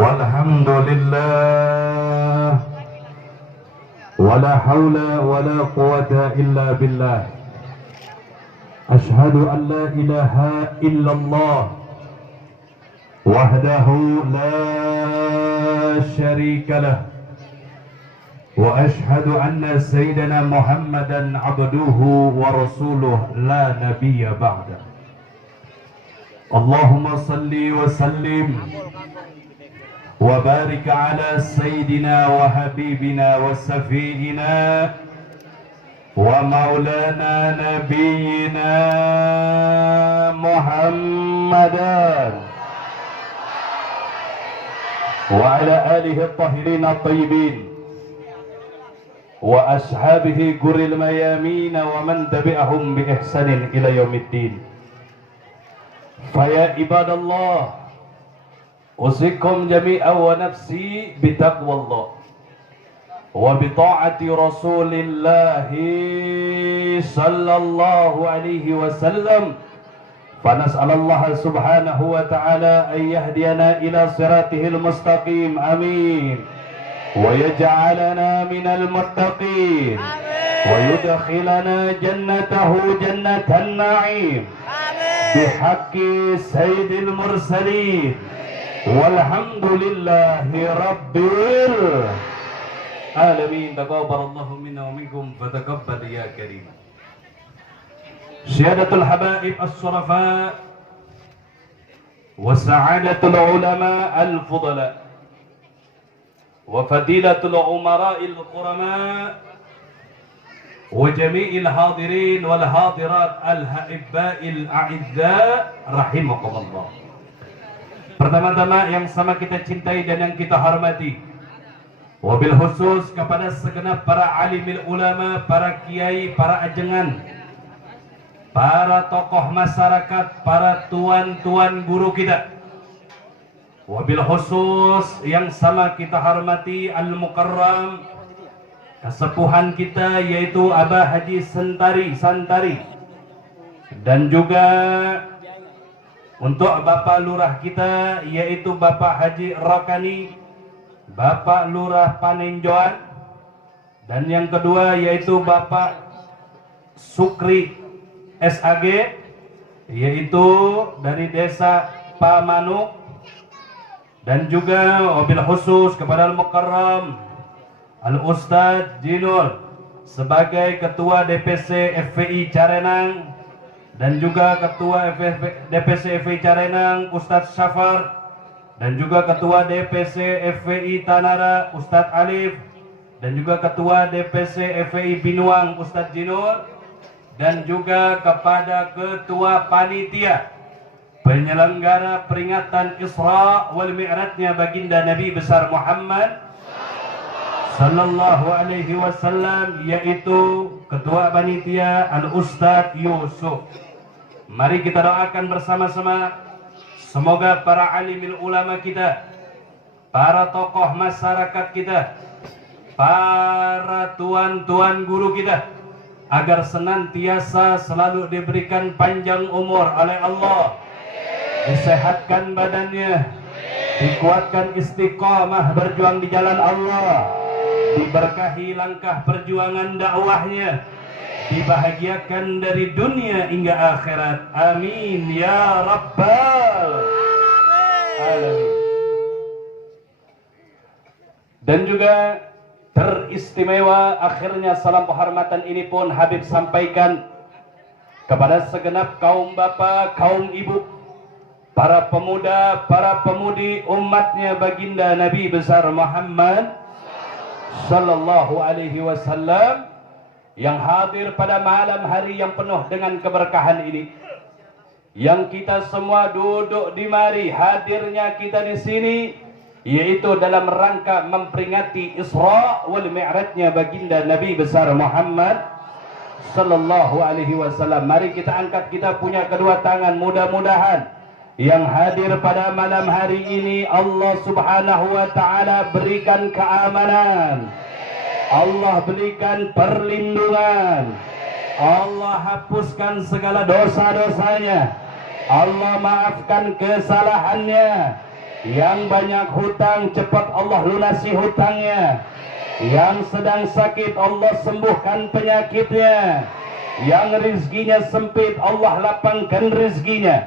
والحمد لله ولا حول ولا قوة إلا بالله أشهد أن لا إله إلا الله وحده لا شريك له وأشهد أن سيدنا محمدا عبده ورسوله لا نبي بعده اللهم صل وسلم وبارك على سيدنا وحبيبنا وسفينا ومولانا نبينا محمدا وعلى آله الطاهرين الطيبين وأصحابه غر الميامين ومن تبعهم بإحسان إلى يوم الدين. فيا عباد الله أوصيكم جميعا ونفسي بتقوى الله وبطاعة رسول الله صلى الله عليه وسلم فنسأل الله سبحانه وتعالى أن يهدينا إلى صراطه المستقيم آمين ويجعلنا من المتقين ويدخلنا جنته جنة النعيم بحق سيد المرسلين والحمد لله رب العالمين. تقبل الله منا ومنكم فتقبل يا كريم. سيادة الحبائب الشرفاء وسعادة العلماء الفضلاء وفضيلة الأمراء الكرماء وجميع الحاضرين والحاضرات الأحباء الأعزاء رحمكم الله. Pertama-tama yang sama kita cintai dan yang kita hormati, wabil khusus kepada segenap para alimil ulama, para kiai, para ajengan, para tokoh masyarakat, para tuan-tuan guru kita. Wabil khusus yang sama kita hormati al-mukarram, kesepuhan kita yaitu Abah Haji Santari, dan juga untuk Bapak Lurah kita yaitu Bapak Haji Rokani, Bapak Lurah Panenjoan, dan yang kedua yaitu Bapak Sukri SAG yaitu dari desa Pamanuk, dan juga wabil khusus kepada Al-Mukarram Al-Ustadz Jinur sebagai Ketua DPC FPI Carenang, dan juga Ketua DPC FPI Carenang Ustadz Syafar, dan juga Ketua DPC FPI Tanara Ustadz Alif, dan juga Ketua DPC FPI Binuang Ustadz Jinur, dan juga kepada Ketua Panitia penyelenggara peringatan Isra wal Mi'rajnya baginda Nabi besar Muhammad sallallahu alaihi wasallam, yaitu Ketua Panitia Al-Ustadz Yusuf. Mari kita doakan bersama-sama semoga para alimil ulama kita, para tokoh masyarakat kita, para tuan-tuan guru kita agar senantiasa selalu diberikan panjang umur oleh Allah, disehatkan badannya, dikuatkan istiqamah berjuang di jalan Allah, diberkahi langkah perjuangan dakwahnya, dibahagiakan dari dunia hingga akhirat. Amin ya rabbal alamin. Dan juga teristimewa akhirnya salam penghormatan ini pun Habib sampaikan kepada segenap kaum bapak, kaum ibu, para pemuda, para pemudi umatnya baginda Nabi besar Muhammad sallallahu alaihi wasallam yang hadir pada malam hari yang penuh dengan keberkahan ini, yang kita semua duduk di mari, hadirnya kita di sini yaitu dalam rangka memperingati Isra wal Mi'rajnya baginda Nabi besar Muhammad sallallahu alaihi wasallam. Mari kita angkat kita punya kedua tangan, mudah-mudahan yang hadir pada malam hari ini Allah subhanahu wa ta'ala berikan keamanan, Allah berikan perlindungan, Allah hapuskan segala dosa-dosanya, Allah maafkan kesalahannya, Yang banyak hutang cepat Allah lunasi hutangnya. Yang sedang sakit Allah sembuhkan penyakitnya. Yang rizkinya sempit Allah lapangkan rizkinya.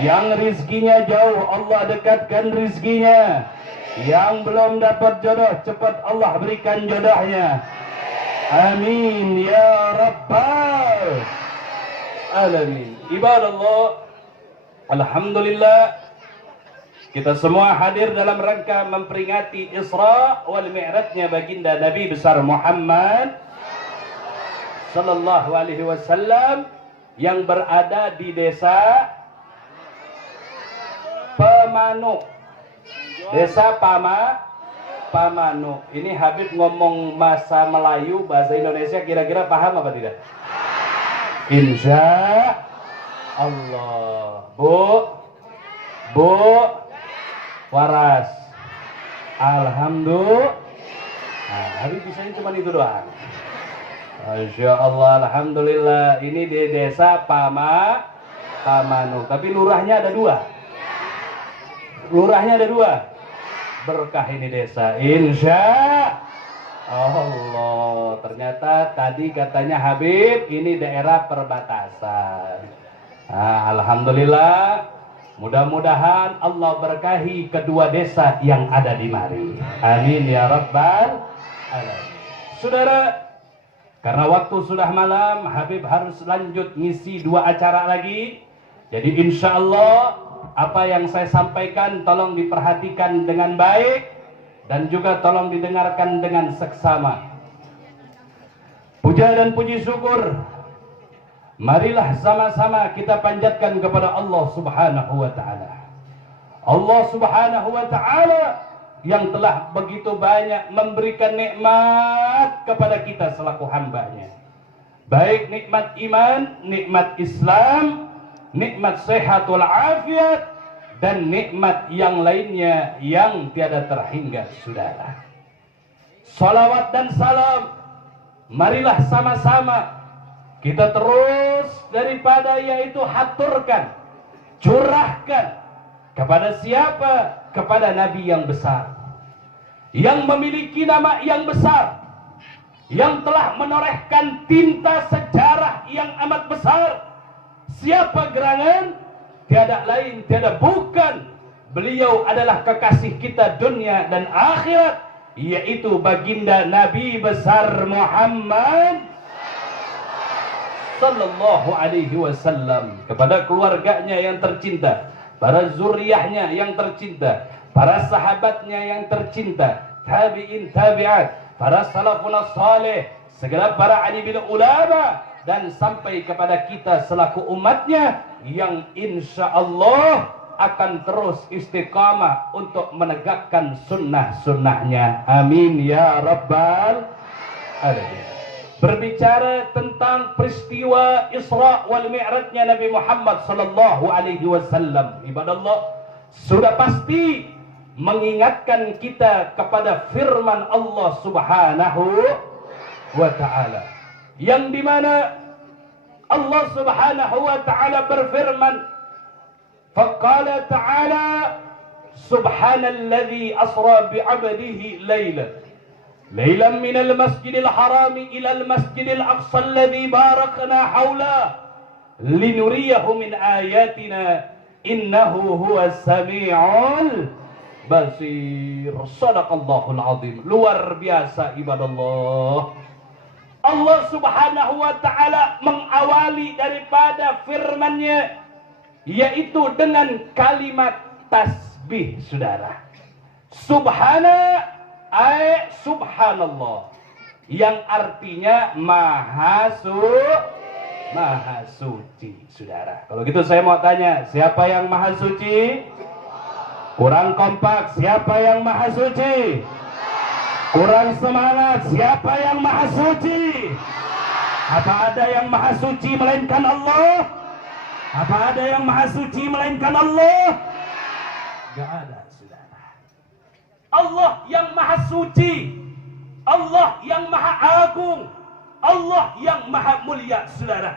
Yang rizkinya jauh Allah dekatkan rizkinya. Yang belum dapat jodoh cepat Allah berikan jodohnya. Amin ya rabbal alamin. Ibadallah, alhamdulillah kita semua hadir dalam rangka memperingati Isra wal Mi'rajnya baginda Nabi besar Muhammad sallallahu alaihi wasallam yang berada di desa Pamanuk. Desa Pamanuk. Ini Habib ngomong bahasa Melayu, bahasa Indonesia kira-kira paham apa tidak? Insya Allah. Bu waras. Alhamdulillah. Nah, Habib bisanya cuma itu doang. Masya Allah, alhamdulillah. Ini di desa Pamanuk. Tapi lurahnya ada dua. Lurahnya ada dua. Berkah ini desa. Insya Allah. Ternyata tadi katanya Habib ini daerah perbatasan. Nah, alhamdulillah. Mudah-mudahan Allah berkahi kedua desa yang ada di mari. Amin ya rabbal alamin. Saudara, karena waktu sudah malam, Habib harus lanjut ngisi dua acara lagi. Jadi insya Allah apa yang saya sampaikan tolong diperhatikan dengan baik dan juga tolong didengarkan dengan seksama. Puja dan puji syukur marilah sama-sama kita panjatkan kepada Allah Subhanahu wa taala. Allah Subhanahu wa taala yang telah begitu banyak memberikan nikmat kepada kita selaku hambanya. Baik nikmat iman, nikmat Islam, nikmat sehatul afiat, dan nikmat yang lainnya yang tiada terhingga, saudara. Salawat dan salam marilah sama-sama kita terus daripada yaitu haturkan, curahkan kepada siapa? Kepada Nabi yang besar, yang memiliki nama yang besar, yang telah menorehkan tinta sejarah yang amat besar. Siapa gerangan? Tiada lain, tiada bukan. Beliau adalah kekasih kita dunia dan akhirat, yaitu baginda Nabi besar Muhammad sallallahu alaihi wasallam. Kepada keluarganya yang tercinta, para zuriyahnya yang tercinta, para sahabatnya yang tercinta, tabi'in tabi'at, para salafun salih, segala para alimul ulama, dan sampai kepada kita selaku umatnya yang insya Allah akan terus istiqamah untuk menegakkan sunnah-sunnahnya. Amin ya rabbal alamin. Berbicara tentang peristiwa Isra wal Mi'rajnya Nabi Muhammad sallallahu alaihi wasallam, ibadallah, sudah pasti mengingatkan kita kepada firman Allah Subhanahu wa taala, yang dimana Allah Subhanahu wa taala berfirman, faqala ta'ala subhanalladzi asra bi'abdihi ليلا من المسجد الحرام إلى المسجد الأقصى الذي باركنا حوله لنريه من آياتنا إنه هو السميع البصير. صدق الله العظيم. Luar biasa ibadallah. Allah Subhanahu wa taala mengawali daripada firman-Nya yaitu dengan kalimat tasbih, saudara. Subhanallah, yang artinya maha suci, saudara. Kalau gitu saya mau tanya, siapa yang maha suci? Kurang kompak, siapa yang maha suci? Kurang semangat, siapa yang maha suci? Apa ada yang maha suci melainkan Allah? Apa ada yang maha suci melainkan Allah? Gak ada, saudara. Allah yang maha suci, Allah yang maha agung, Allah yang maha mulia, saudara.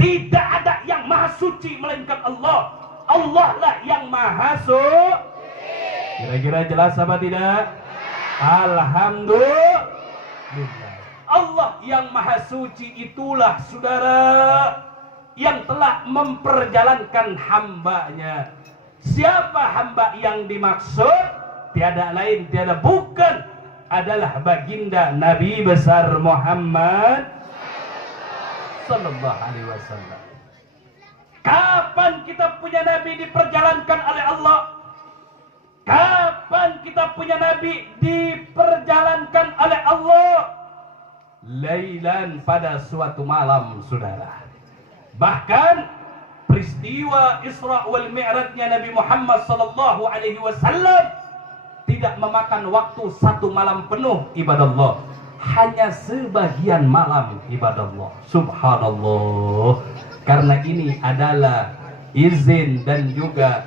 Tidak ada yang maha suci melainkan Allah. Allah lah yang maha suci. Kira-kira jelas apa tidak? Alhamdulillah. Allah yang maha suci itulah saudara yang telah memperjalankan hambanya. Siapa hamba yang dimaksud? Tiada lain, tiada bukan, adalah baginda Nabi besar Muhammad sallallahu alaihi wasallam. Kapan kita punya Nabi diperjalankan oleh Allah? Kapan kita punya Nabi diperjalankan oleh Allah? Lailan, pada suatu malam saudara. Bahkan peristiwa Isra wal Mi'rajnya Nabi Muhammad sallallahu alaihi wasallam tidak memakan waktu satu malam penuh ibadallah, hanya sebagian malam ibadallah. Subhanallah. Karena ini adalah izin dan juga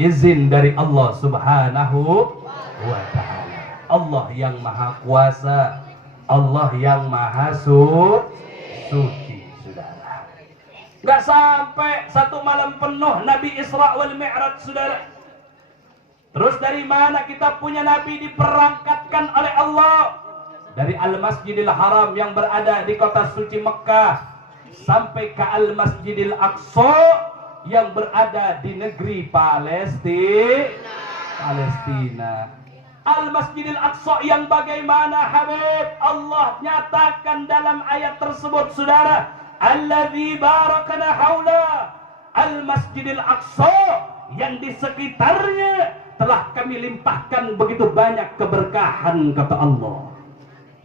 izin dari Allah Subhanahu wa ta'ala. Allah yang maha kuasa, Allah yang maha suci saudara. Gak sampai satu malam penuh Nabi Isra wal Mi'raj saudara. Terus dari mana kita punya Nabi diperangkatkan oleh Allah? Dari Al-Masjidil Haram yang berada di kota suci Mekah sampai ke Al-Masjidil Aqsa yang berada di negeri Palestina. Al-Masjidil Aqsa yang bagaimana Habib? Allah nyatakan dalam ayat tersebut saudara, Alladzi barakana haula Al-Masjidil Aqsa, yang di sekitarnya telah kami limpahkan begitu banyak keberkahan, kata Allah.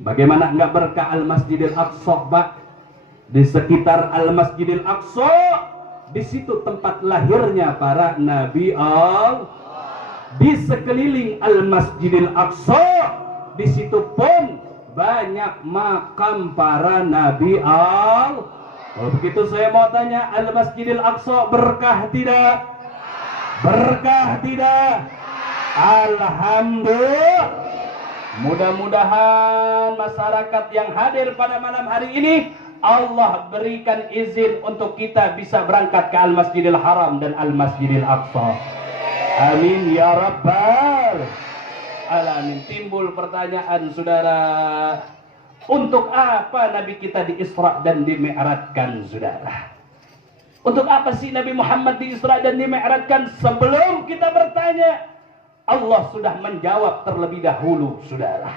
Bagaimana enggak berkah Al-Masjidil Aqsa, Pak? Di sekitar Al-Masjidil Aqsa, di situ tempat lahirnya para nabi Allah. Di sekeliling Al-Masjidil Aqsa, di situ pun banyak makam para nabi Allah. Kalau begitu saya mau tanya, Al-Masjidil Aqsa berkah tidak? Berkah tidak? Alhamdulillah. Mudah-mudahan masyarakat yang hadir pada malam hari ini Allah berikan izin untuk kita bisa berangkat ke Al-Masjidil Haram dan Al-Masjidil Aqsa. Amin ya Rabbal Alamin. Timbul pertanyaan saudara, untuk apa Nabi kita di Isra dan di Mi'rajkan saudara? Untuk apa sih Nabi Muhammad di Isra dan di Mi'rajkan? Sebelum kita bertanya, Allah sudah menjawab terlebih dahulu saudara.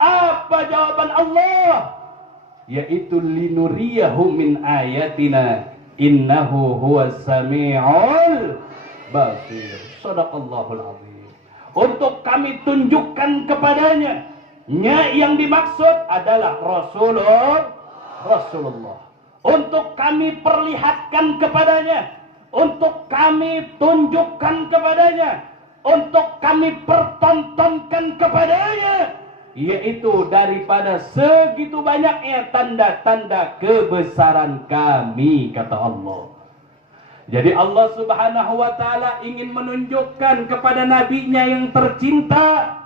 Apa jawaban Allah? Yaitu linuriyahu min ayatina innahu huwas sami'ul basir. Shadaqallahul azim. Untuk kami tunjukkan kepadanya, yang dimaksud adalah Rasulullah. Untuk kami perlihatkan kepadanya, untuk kami tunjukkan kepadanya, untuk kami pertontonkan kepadanya, yaitu daripada segitu banyaknya tanda-tanda kebesaran kami, kata Allah. Jadi Allah Subhanahu wa ta'ala ingin menunjukkan kepada nabinya yang tercinta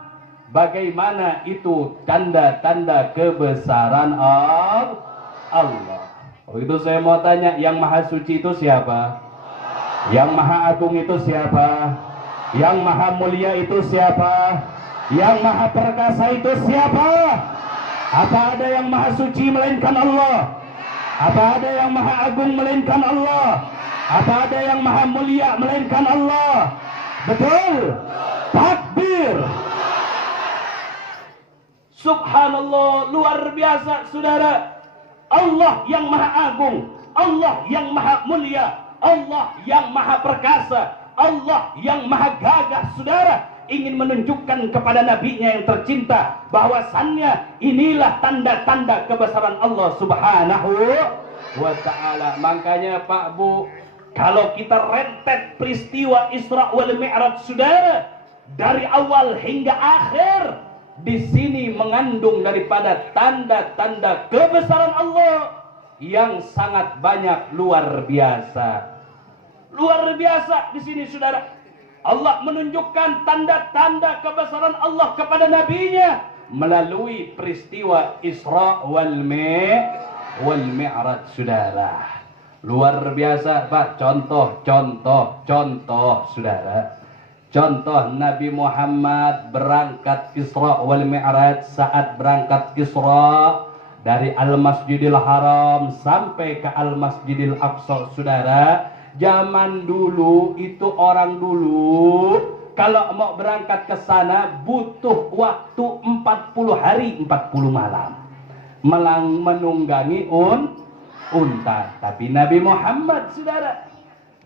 bagaimana itu tanda-tanda kebesaran Allah. Oh, itu saya mau tanya, yang maha suci itu siapa? Yang maha agung itu siapa? Yang maha mulia itu siapa? Yang maha perkasa itu siapa? Apa ada yang maha suci melainkan Allah? Apa ada yang maha agung melainkan Allah? Apa ada yang maha mulia melainkan Allah? Betul? Takbir. Subhanallah, luar biasa saudara. Allah yang maha agung, Allah yang maha mulia, Allah yang maha perkasa, Allah yang maha gagah saudara, ingin menunjukkan kepada nabinya yang tercinta bahwasannya inilah tanda-tanda kebesaran Allah Subhanahu wa ta'ala. Makanya Pak Bu, kalau kita rentet peristiwa Isra wal Mi'raj saudara dari awal hingga akhir, di sini mengandung daripada tanda-tanda kebesaran Allah yang sangat banyak, luar biasa. Luar biasa di sini saudara. Allah menunjukkan tanda-tanda kebesaran Allah kepada nabinya melalui peristiwa Isra wal Mi'raj saudara. Luar biasa Pak. Contoh saudara. Contoh Nabi Muhammad berangkat Isra wal Mi'raj, saat berangkat Isra dari Al-Masjidil Haram sampai ke Al-Masjidil Aqsa, saudara. Zaman dulu itu orang dulu kalau mau berangkat ke sana butuh waktu 40 hari 40 malam menunggangi unta. Tapi Nabi Muhammad, saudara,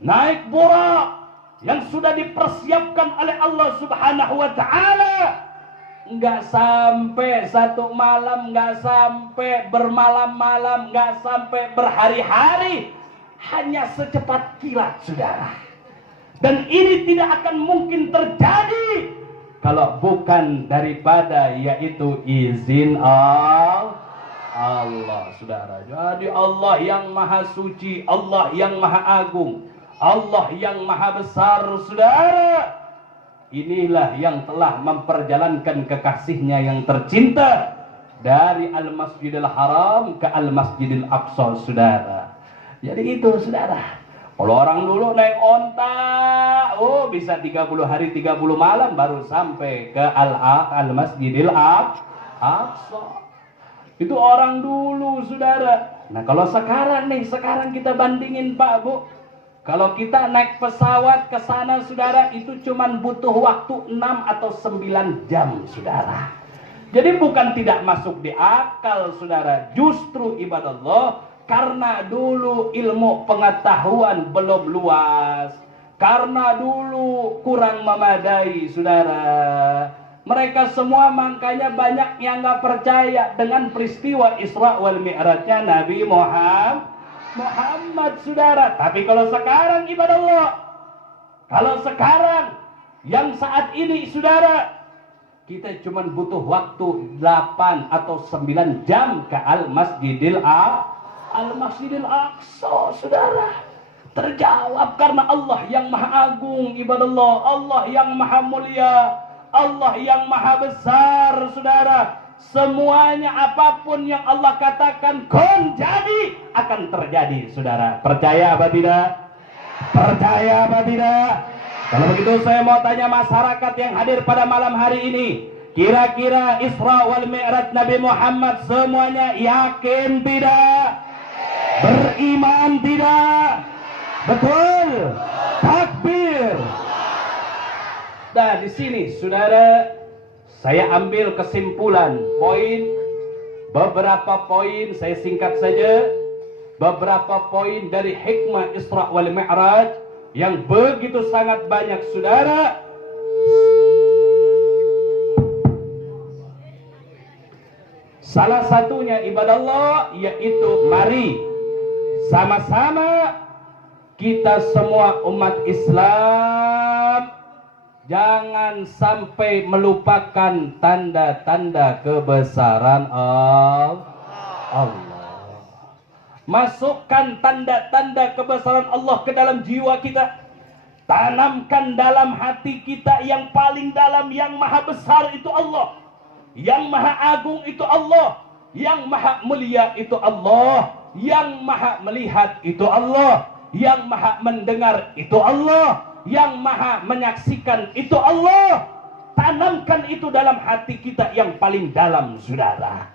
naik burak yang sudah dipersiapkan oleh Allah Subhanahu wa ta'ala. Enggak sampai satu malam, enggak sampai bermalam-malam, enggak sampai berhari-hari, hanya secepat kilat, saudara. Dan ini tidak akan mungkin terjadi kalau bukan daripada yaitu izin Allah, saudara. Jadi Allah yang maha suci, Allah yang maha agung, Allah yang maha besar, saudara. Inilah yang telah memperjalankan kekasihnya yang tercinta dari Al-Masjidil Haram ke Al-Masjidil Aqsa, saudara. Jadi itu, saudara. Kalau orang dulu naik onta, bisa 30 hari 30 malam baru sampai ke Al-Masjidil Aqsa. Itu orang dulu, saudara. Nah, kalau sekarang nih, sekarang kita bandingin, Pak, Bu. Kalau kita naik pesawat ke sana, saudara, itu cuman butuh waktu 6 atau 9 jam, saudara. Jadi bukan tidak masuk di akal, saudara. Justru ibadah Allah, karena dulu ilmu pengetahuan belum luas, karena dulu kurang memadai, saudara. Mereka semua makanya banyak yang nggak percaya dengan peristiwa Isra wal Mi'rajnya Nabi Muhammad, saudara. Tapi kalau sekarang ibadah Allah, kalau sekarang yang saat ini, saudara, kita cuma butuh waktu 8 atau 9 jam ke Al-Masjidil Aqsa, saudara. Terjawab karena Allah yang maha agung, ibadah Allah, Allah yang maha mulia, Allah yang maha besar, saudara. Semuanya apapun yang Allah katakan kun jadi akan terjadi, saudara. Percaya apa tidak? Percaya apa tidak? Kalau begitu saya mau tanya masyarakat yang hadir pada malam hari ini, kira-kira Isra wal Mi'raj Nabi Muhammad semuanya yakin tidak? Beriman tidak? Betul? Takbir. Nah, di sini, saudara, saya ambil kesimpulan beberapa poin, saya singkat saja, beberapa poin dari hikmah Isra wal Mi'raj yang begitu sangat banyak, saudara. Salah satunya ibadah Allah, yaitu mari sama-sama kita semua umat Islam jangan sampai melupakan tanda-tanda kebesaran Allah. Masukkan tanda-tanda kebesaran Allah ke dalam jiwa kita. Tanamkan dalam hati kita yang paling dalam, yang maha besar itu Allah, yang maha agung itu Allah, yang maha mulia itu Allah, yang maha melihat itu Allah, yang maha mendengar itu Allah, yang maha menyaksikan itu Allah. Tanamkan itu dalam hati kita yang paling dalam, saudara.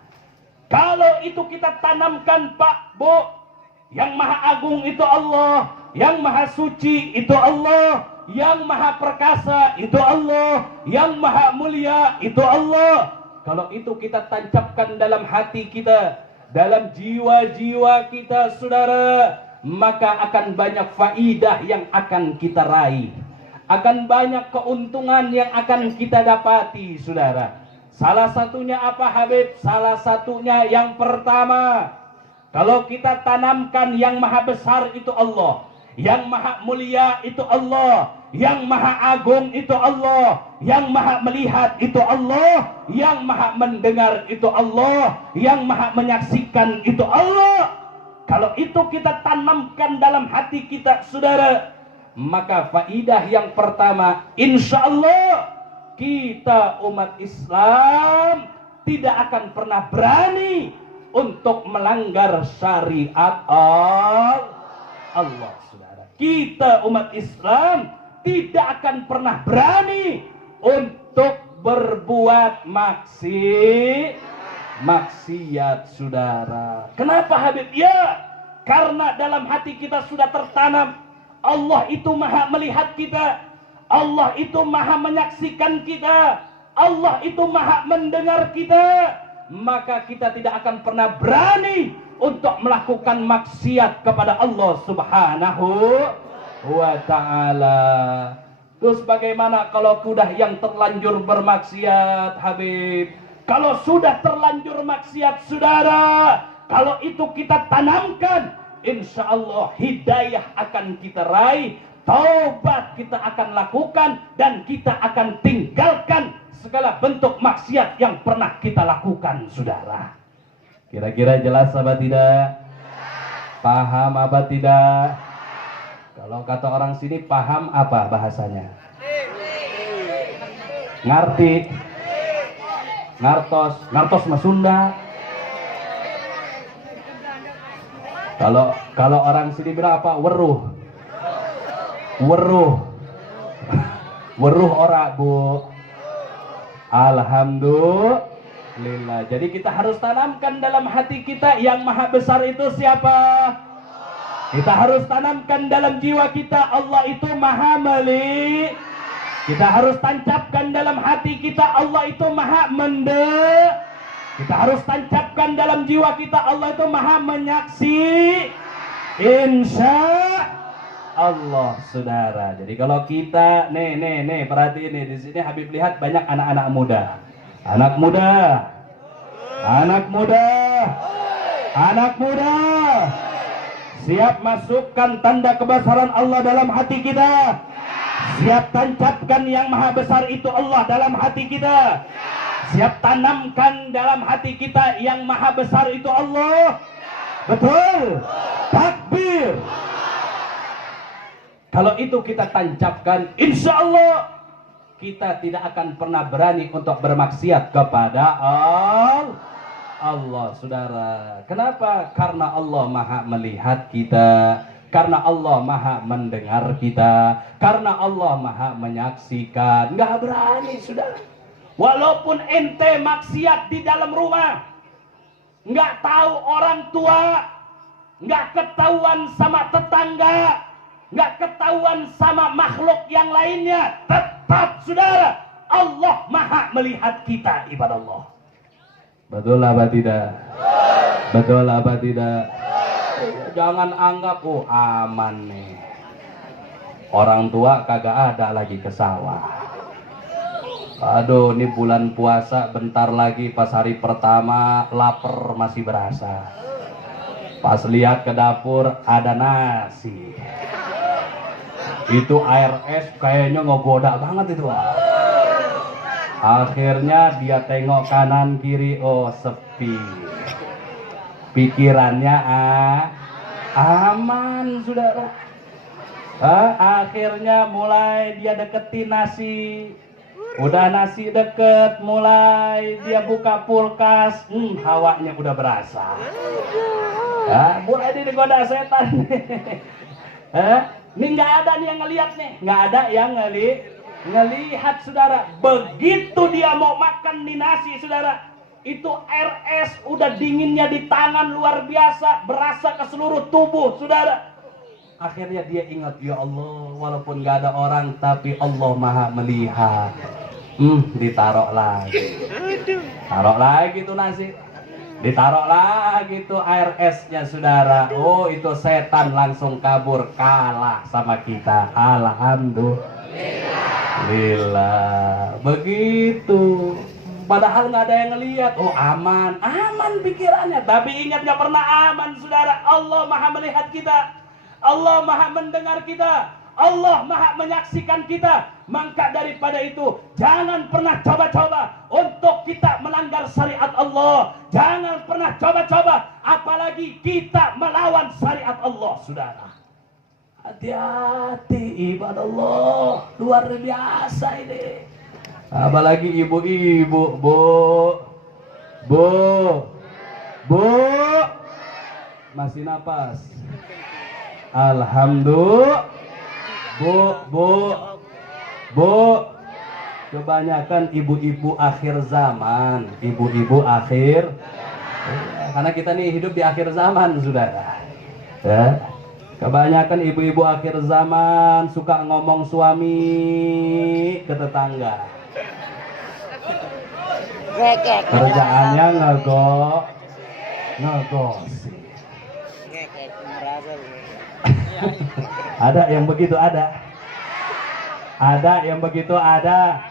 Kalau itu kita tanamkan, Pak, Bu, yang maha agung itu Allah, yang maha suci itu Allah, yang maha perkasa itu Allah, yang maha mulia itu Allah. Kalau itu kita tancapkan dalam hati kita, dalam jiwa-jiwa kita, saudara, maka akan banyak faidah yang akan kita raih, akan banyak keuntungan yang akan kita dapati, saudara. Salah satunya apa, Habib? Salah satunya yang pertama, kalau kita tanamkan yang maha besar itu Allah, yang maha mulia itu Allah, yang maha agung itu Allah, yang maha melihat itu Allah, yang maha mendengar itu Allah, yang maha menyaksikan itu Allah. Kalau itu kita tanamkan dalam hati kita, saudara, maka faidah yang pertama, insya Allah kita umat Islam tidak akan pernah berani untuk melanggar syariat Allah, saudara. Kita umat Islam tidak akan pernah berani untuk berbuat maksiat, saudara. Kenapa, Habib? Ya, karena dalam hati kita sudah tertanam Allah itu maha melihat kita, Allah itu maha menyaksikan kita, Allah itu maha mendengar kita. Maka kita tidak akan pernah berani untuk melakukan maksiat kepada Allah Subhanahu wa ta'ala. Terus bagaimana kalau sudah yang terlanjur bermaksiat, Habib? Kalau sudah terlanjur maksiat, saudara, kalau itu kita tanamkan, insya Allah hidayah akan kita raih, taubat kita akan lakukan, dan kita akan tinggalkan segala bentuk maksiat yang pernah kita lakukan, saudara. Kira-kira jelas apa tidak? Paham apa tidak? Kalau kata orang sini, paham apa bahasanya? Ngerti? Ngartos mah Sunda. Kalau orang sini bilang apa? Weruh. Weruh ora, Bu. Alhamdulillah. Jadi kita harus tanamkan dalam hati kita yang maha besar itu siapa? Kita harus tanamkan dalam jiwa kita Allah itu maha melihat. Kita harus tancapkan dalam hati kita Allah itu maha mendengar. Kita harus tancapkan dalam jiwa kita Allah itu maha menyaksi. Insya Allah, saudara. Jadi kalau kita nih perhatiin nih, di sini Habib lihat banyak anak-anak muda. Anak muda. Siap masukkan tanda kebesaran Allah dalam hati kita. Siap tancapkan yang maha besar itu Allah dalam hati kita. Siap tanamkan dalam hati kita yang maha besar itu Allah. Betul? Takbir. Kalau itu kita tancapkan, insya Allah kita tidak akan pernah berani untuk bermaksiat kepada Allah, saudara. Kenapa? Karena Allah maha melihat kita, karena Allah maha mendengar kita, karena Allah maha menyaksikan. Nggak berani, saudara. Walaupun ente maksiat di dalam rumah, nggak tahu orang tua, nggak ketahuan sama tetangga, nggak ketahuan sama makhluk yang lainnya, tetap, saudara, Allah maha melihat kita, ibadah Allah. Betul apa tidak? Betul apa tidak? Jangan anggap aman nih, orang tua kagak ada lagi ke sawah. Aduh, ini bulan puasa bentar lagi, pas hari pertama lapar masih berasa. Pas lihat ke dapur ada nasi, itu air es kayaknya ngegoda banget itu. Akhirnya dia tengok kanan kiri, oh sepi. Pikirannya aman, saudara. Akhirnya mulai dia deketin nasi. Udah nasi deket, mulai dia buka kulkas, hawanya udah berasa. Mulai dia digoda setan. Ini nggak ada nih yang ngelihat nih, nggak ada yang ngelihat, saudara. Begitu dia mau makan di nasi, saudara, itu air es udah dinginnya di tangan luar biasa, berasa ke seluruh tubuh, saudara. Akhirnya dia ingat, ya Allah, walaupun nggak ada orang, tapi Allah maha melihat. Ditaruh lagi, taruh lagi tuh nasi, ditaruh lagi tuh air esnya, saudara. Oh, itu setan langsung kabur, kalah sama kita. Alhamdulillah. Begitu. Padahal nggak ada yang ngelihat. Oh, aman pikirannya. Tapi ingat, nggak pernah aman, saudara. Allah maha melihat kita, Allah maha mendengar kita, Allah maha menyaksikan kita. Maka daripada itu, jangan pernah coba-coba untuk kita melanggar syariat Allah. Jangan pernah coba-coba, apalagi kita melawan syariat Allah, saudara. Hati-hati, ibadah Allah, luar biasa ini. Apalagi ibu-ibu, bu, masih napas. Alhamdulillah. Bu, Bu, kebanyakan ibu-ibu akhir zaman, ibu-ibu akhir, karena kita nih hidup di akhir zaman, saudara. Ya. Kebanyakan ibu-ibu akhir zaman suka ngomong suami ke tetangga. Kerjaannya ngegosip. Ada yang begitu, ada. Ada yang begitu, ada.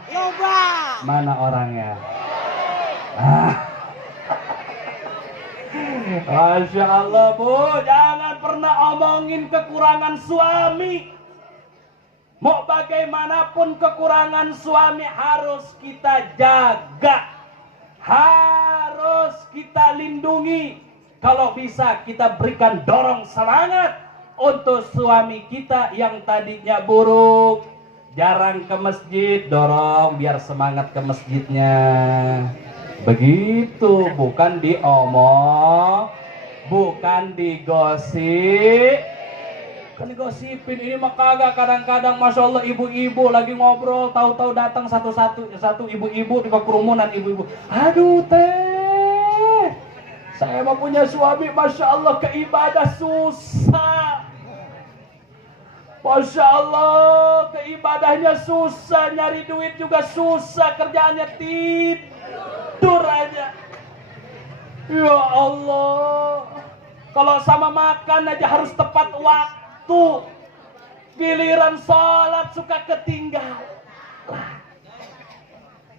Mana orangnya? Masya Allah, Bu, jangan pernah omongin kekurangan suami. Mau bagaimanapun kekurangan suami harus kita jaga, harus kita lindungi. Kalau bisa kita berikan dorong semangat untuk suami kita yang tadinya buruk, jarang ke masjid, dorong biar semangat ke masjidnya. Begitu, bukan diomong, bukan digosip. Kan digosipin ini mah kagak. Kadang-kadang Masya Allah ibu-ibu lagi ngobrol, tahu-tahu datang satu ibu-ibu di kerumunan ibu-ibu. Aduh teh, saya mah punya suami Masya Allah keibadah susah. Masya Allah keibadahnya susah, nyari duit juga susah, kerjaannya tidur aja. Ya Allah, kalau sama makan aja harus tepat waktu, giliran sholat suka ketinggalan.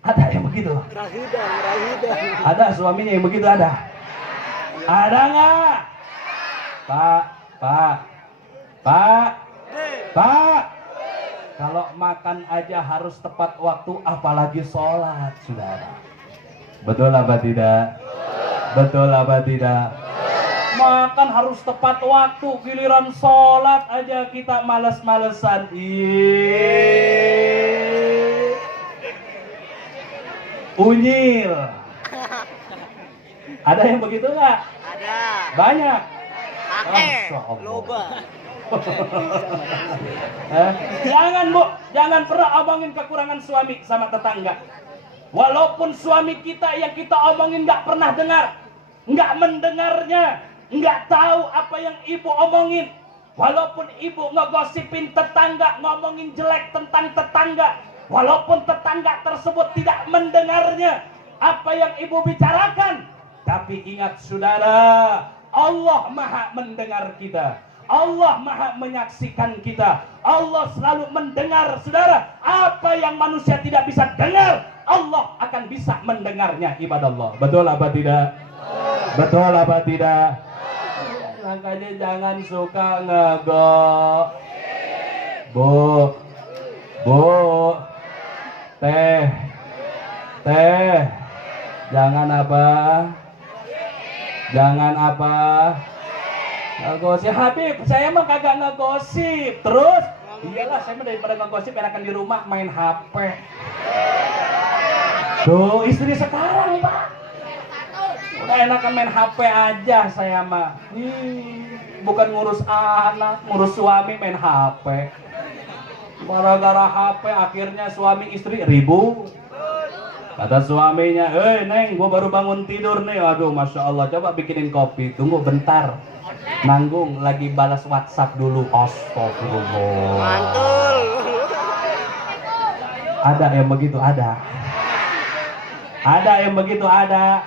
Ada yang begitu? Ada suaminya yang begitu, ada? Ada nggak? Pak, kalau makan aja harus tepat waktu, apalagi sholat, saudara. Betul apa tidak? Betul apa tidak? Makan harus tepat waktu, giliran sholat aja kita males-malesan. Unyil. Ada yang begitu nggak? Ada. Banyak. Loba. Jangan Bu, jangan pernah omongin kekurangan suami sama tetangga. Walaupun suami kita yang kita omongin nggak pernah dengar, nggak mendengarnya, nggak tahu apa yang ibu omongin. Walaupun ibu ngegosipin tetangga, ngomongin jelek tentang tetangga, walaupun tetangga tersebut tidak mendengarnya apa yang ibu bicarakan, tapi ingat saudara, Allah Maha mendengar kita. Allah Maha menyaksikan kita. Allah selalu mendengar, saudara. Apa yang manusia tidak bisa dengar, Allah akan bisa mendengarnya, ibadah Allah. Betul apa tidak? Betul apa tidak? Makanya jangan suka Bu, teh, jangan apa? Ngegosip, Habib, saya mah kagak ngegosip. Terus, iyalah saya mah daripada ngegosip enakan di rumah main HP. Tuh, istri sekarang, Pak. Udah enakan main HP aja saya mah. Bukan ngurus anak, ngurus suami main HP. Gara-gara HP akhirnya suami istri ribut. Kata suaminya, Neng, gua baru bangun tidur nih. Aduh, Masya Allah, coba bikinin kopi. Tunggu bentar. Nanggung, lagi balas WhatsApp dulu. Astagfirullah. Mantul. Ada yang begitu, ada. Ada yang begitu, ada.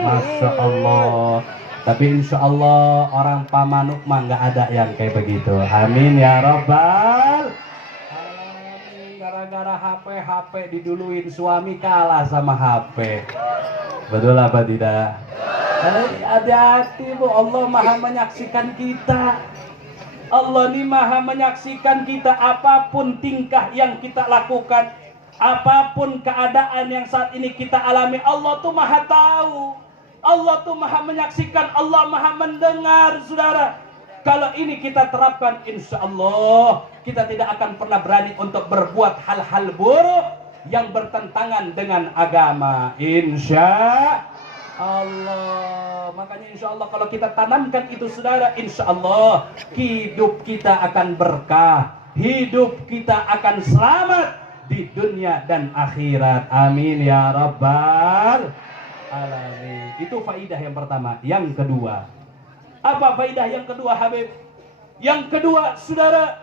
Masya Allah. Tapi insya Allah orang Pamanuk mah nggak ada yang kayak begitu. Amin ya Rabbal. Gara-gara HP diduluin suami kalah sama HP. Betul apa tidak? Hati-hati Bu, Allah Maha menyaksikan kita. Allah ini Maha menyaksikan kita, apapun tingkah yang kita lakukan, apapun keadaan yang saat ini kita alami, Allah tuh Maha tahu. Allah tuh Maha menyaksikan, Allah Maha mendengar, saudara. Kalau ini kita terapkan, insya Allah kita tidak akan pernah berani untuk berbuat hal-hal buruk yang bertentangan dengan agama, insya Allah. Makanya insya Allah kalau kita tanamkan itu, saudara, insya Allah hidup kita akan berkah, hidup kita akan selamat di dunia dan akhirat. Amin ya rabbal alamin. Itu faidah yang pertama. Yang kedua, apa faidah yang kedua, Habib? Yang kedua, saudara,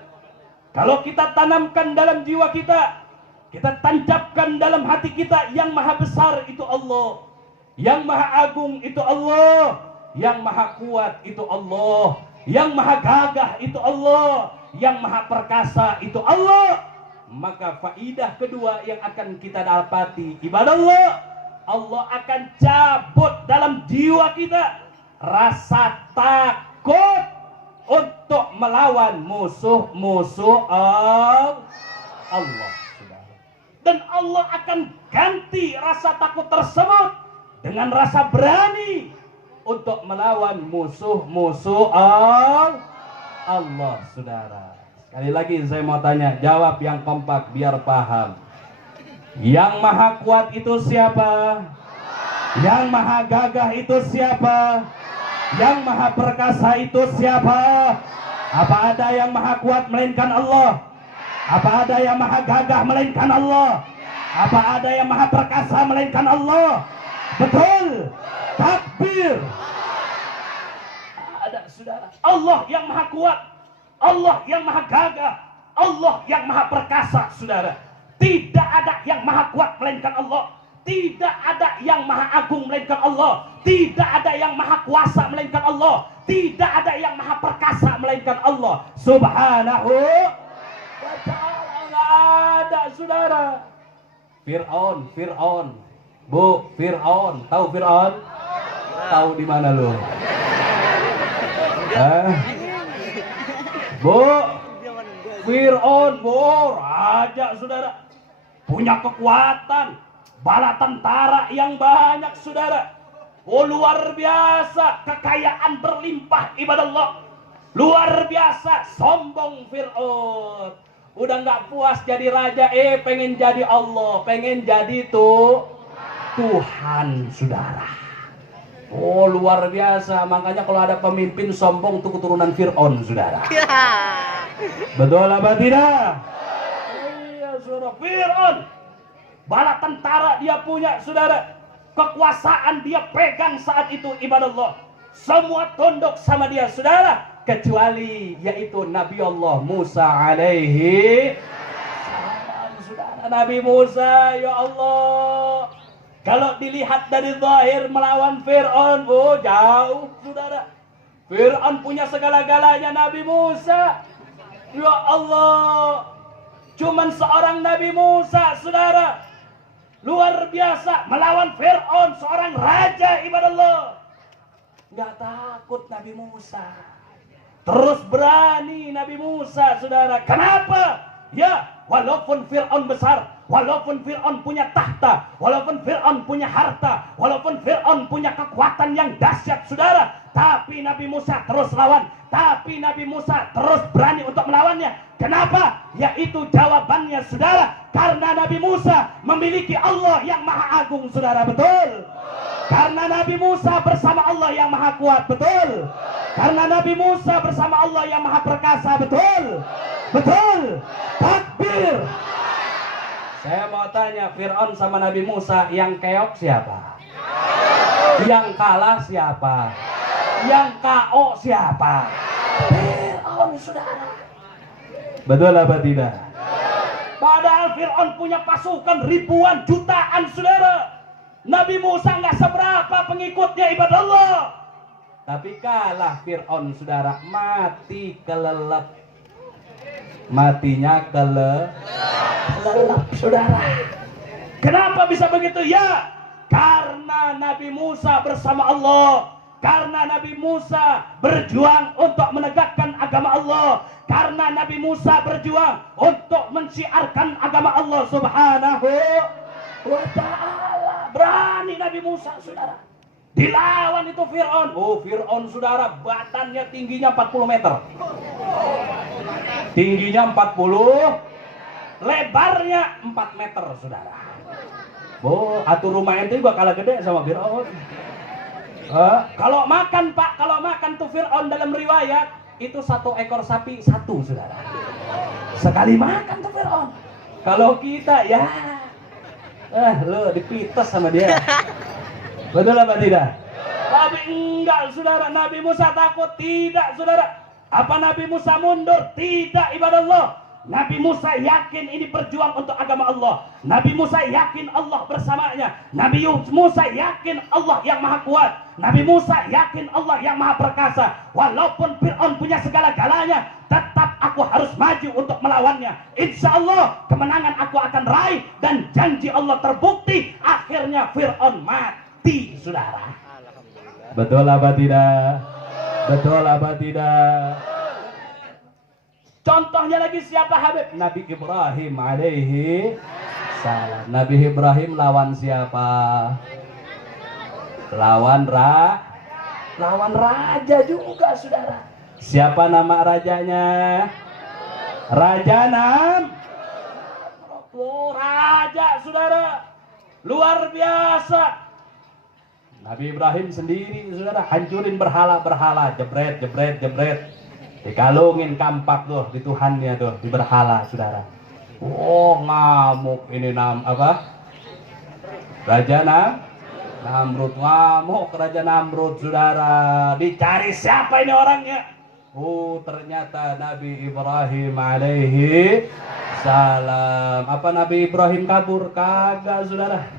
kalau kita tanamkan dalam jiwa kita, kita tancapkan dalam hati kita, yang maha besar itu Allah, yang maha agung itu Allah, yang maha kuat itu Allah, yang maha gagah itu Allah, yang maha perkasa itu Allah. Maka faidah kedua yang akan kita dapati, ibadah Allah akan cabut dalam jiwa kita rasa takut untuk melawan musuh-musuh Allah. Dan Allah akan ganti rasa takut tersebut dengan rasa berani untuk melawan musuh-musuh Allah, saudara. Sekali lagi saya mau tanya, jawab yang kompak biar paham. Yang maha kuat itu siapa? Yang maha gagah itu siapa? Yang maha perkasa itu siapa? Apa ada yang maha kuat melainkan Allah? Apa ada yang maha gagah melainkan Allah? Apa ada yang maha perkasa melainkan Allah? Betul. Takbir. Ada, saudara. Allah yang maha kuat, Allah yang maha gagah, Allah yang maha perkasa, saudara. Tidak ada yang maha kuat melainkan Allah. Tidak ada yang maha agung melainkan Allah. Tidak ada yang maha kuasa melainkan Allah. Tidak ada yang maha perkasa melainkan Allah Subhanahu wa ta'ala. Nggak ada, saudara. Fir'aun. Bu, Fir'aun. Tahu Fir'aun? Tahu di mana lu? Bu, Fir'aun, bu, raja, saudara. Punya kekuatan, bala tentara yang banyak, saudara. Oh, luar biasa, kekayaan berlimpah, ibadah Allah. Luar biasa, sombong Fir'aun. Udah nggak puas jadi raja, pengen jadi Allah, pengen jadi Tuhan, saudara. Oh, luar biasa. Makanya kalau ada pemimpin sombong itu keturunan Fir'aun, saudara. Betul apa tidak? Iya, saudara. Fir'aun, bala tentara dia punya, saudara. Kekuasaan dia pegang saat itu, ibadah Allah. Semua tunduk sama dia, saudara. Kecuali yaitu Nabi Allah Musa alaihi salam, saudara. Nabi Musa, ya Allah, kalau dilihat dari zahir melawan Fir'aun, oh jauh, saudara. Fir'aun punya segala-galanya, Nabi Musa, ya Allah, cuman seorang Nabi Musa, saudara, luar biasa melawan Fir'aun, seorang raja, ibadah Allah. Nggak takut Nabi Musa. Terus berani Nabi Musa, saudara. Kenapa? Ya, walaupun Fir'aun besar, walaupun Fir'aun punya tahta, walaupun Fir'aun punya harta, walaupun Fir'aun punya kekuatan yang dahsyat, saudara, tapi Nabi Musa terus lawan. Tapi Nabi Musa terus berani untuk melawannya. Kenapa? Yaitu jawabannya, saudara, karena Nabi Musa memiliki Allah yang maha agung, saudara. Betul? Karena Nabi Musa bersama Allah yang maha kuat. Betul? Karena Nabi Musa bersama Allah yang maha perkasa. Betul? Betul? Takbir. Saya mau tanya, Fir'aun sama Nabi Musa, yang keok siapa? Yang kalah siapa? Yang KO siapa? Fir'aun, saudara. Betul apa tidak? Padahal Fir'aun punya pasukan ribuan, jutaan, saudara. Nabi Musa nggak seberapa pengikutnya, ibadah Allah. Tapi kalah Fir'aun, saudara. Mati kelelep. Matinya kelelep, saudara. Kenapa bisa begitu? Ya, karena Nabi Musa bersama Allah. Karena Nabi Musa berjuang untuk menegakkan agama Allah. Karena Nabi Musa berjuang untuk mensiarkan agama Allah Subhanahu wa ta'ala. Berani Nabi Musa, saudara. Dilawan itu Fir'aun. Oh, Fir'aun, saudara, badannya tingginya 40 meter. Tingginya 40, lebarnya 4 meter, saudara. Oh, atur rumah ente juga kalah gede sama Fir'aun. Kalau makan, Pak, kalau makan tuh Fir'aun dalam riwayat, itu 1 ekor sapi 1, saudara. Sekali makan tuh Fir'aun. Kalau kita ya, lo dipites sama dia. Betul apa tidak? Tapi enggak, saudara. Nabi Musa takut? Tidak, saudara. Apa Nabi Musa mundur? Tidak, ibadah Allah. Nabi Musa yakin ini berjuang untuk agama Allah. Nabi Musa yakin Allah bersamanya. Nabi Musa yakin Allah yang maha kuat. Nabi Musa yakin Allah yang maha perkasa. Walaupun Fir'aun punya segala-galanya, tetap aku harus maju untuk melawannya. Insya Allah kemenangan aku akan raih. Dan janji Allah terbukti. Akhirnya Fir'aun mati, saudara. Betul apa tidak? Betul apa tidak? Contohnya lagi siapa Habib? Nabi Ibrahim alaihi salam. Nabi Ibrahim lawan siapa? Lawan raja juga, saudara. Siapa nama rajanya? Raja Oh, raja, saudara. Luar biasa. Nabi Ibrahim sendiri, saudara, hancurin berhala-berhala, jebret. Dikalungin kampak tuh di Tuhannya tuh, di berhala, saudara. Oh, ngamuk ini Raja Namrud, ngamuk Raja Namrud, saudara. Dicari siapa ini orangnya? Oh, ternyata Nabi Ibrahim alaihi salam. Apa Nabi Ibrahim kabur? Kagak, saudara.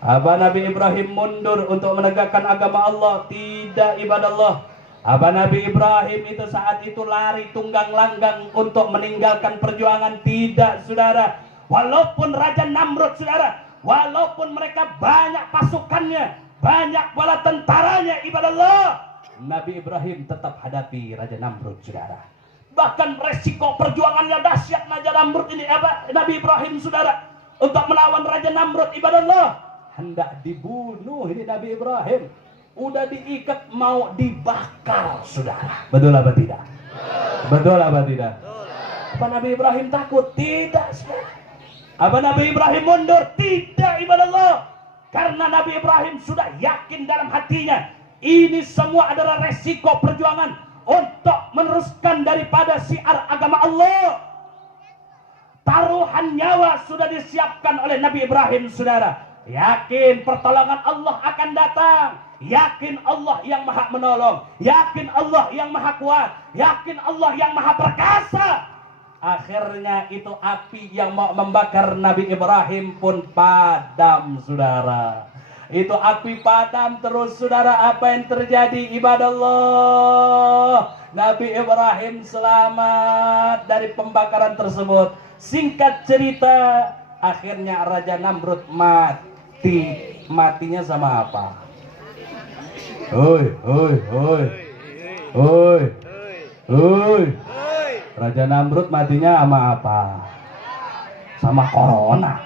Apa Nabi Ibrahim mundur untuk menegakkan agama Allah? Tidak, ibadah Allah. Apa Nabi Ibrahim itu saat itu lari tunggang langgang untuk meninggalkan perjuangan? Tidak, saudara. Walaupun Raja Namrud, saudara, walaupun mereka banyak pasukannya, banyak bala tentaranya, ibadah Allah, Nabi Ibrahim tetap hadapi Raja Namrud, saudara. Bahkan resiko perjuangannya dahsyat Nabi Ibrahim, saudara, untuk melawan Raja Namrud, ibadah Allah. Hendak dibunuh ini Nabi Ibrahim. Udah diikat mau dibakar, saudara. Betul apa tidak? Betul apa tidak? Apa Nabi Ibrahim takut? Tidak, saudara. Apa Nabi Ibrahim mundur? Tidak, ibadah Allah. Karena Nabi Ibrahim sudah yakin dalam hatinya, ini semua adalah resiko perjuangan untuk meneruskan daripada syiar agama Allah. Taruhan nyawa sudah disiapkan oleh Nabi Ibrahim, saudara. Yakin pertolongan Allah akan datang. Yakin Allah yang maha menolong. Yakin Allah yang maha kuat. Yakin Allah yang maha perkasa. Akhirnya itu api yang mau membakar Nabi Ibrahim pun padam, saudara. Itu api padam terus, saudara. Apa yang terjadi? Ibadah Allah. Nabi Ibrahim selamat dari pembakaran tersebut. Singkat cerita, akhirnya Raja Namrud mati. Matinya sama apa? Raja Namrud matinya sama apa? Sama corona.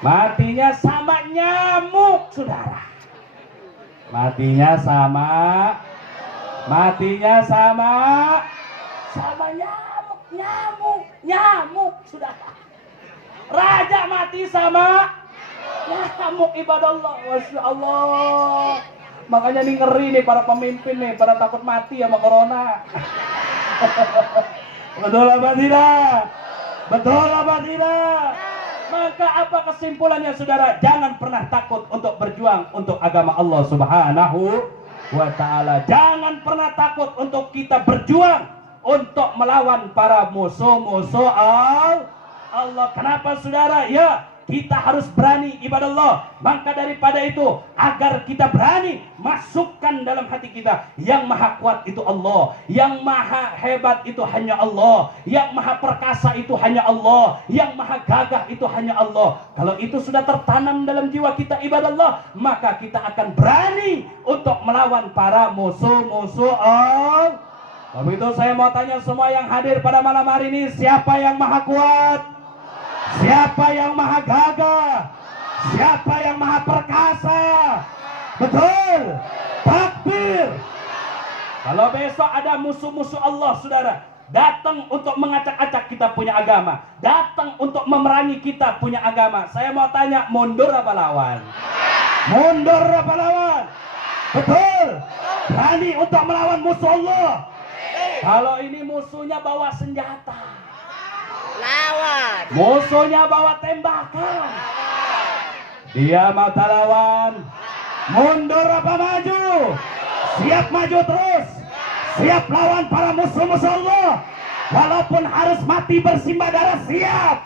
Matinya sama nyamuk, saudara. Matinya sama nyamuk, saudara. Raja mati sama nyamuk, ibadah Allah. Masya Allah. Makanya nih ngeri nih para pemimpin nih, pada takut mati sama corona. Betul apa tidak? Betul apa tidak? Maka apa kesimpulannya, saudara? Jangan pernah takut untuk berjuang untuk agama Allah Subhanahu wa ta'ala. Jangan pernah takut untuk kita berjuang untuk melawan para musuh-musuh Allah. Kenapa, saudara? Ya, kita harus berani, ibadah Allah. Maka daripada itu, agar kita berani, masukkan dalam hati kita, yang maha kuat itu Allah, yang maha hebat itu hanya Allah, yang maha perkasa itu hanya Allah, yang maha gagah itu hanya Allah. Kalau itu sudah tertanam dalam jiwa kita, ibadah Allah, maka kita akan berani untuk melawan para musuh-musuh Allah. Tapi itu saya mau tanya semua yang hadir pada malam hari ini, siapa yang maha kuat? Siapa yang maha gagah? Siapa yang maha perkasa? Betul. Takbir. Kalau besok ada musuh-musuh Allah, saudara, datang untuk mengacak-acak kita punya agama, datang untuk memerangi kita punya agama, saya mau tanya, mundur apa lawan? Mundur apa lawan? Betul. Berani untuk melawan musuh Allah. Kalau ini musuhnya bawa senjata, Lawan. musuhnya bawa tembakan, dia mau lawan. Mundur apa maju? Siap maju terus. Siap lawan para musuh-musuh Allah. Walaupun harus mati bersimbah darah, siap.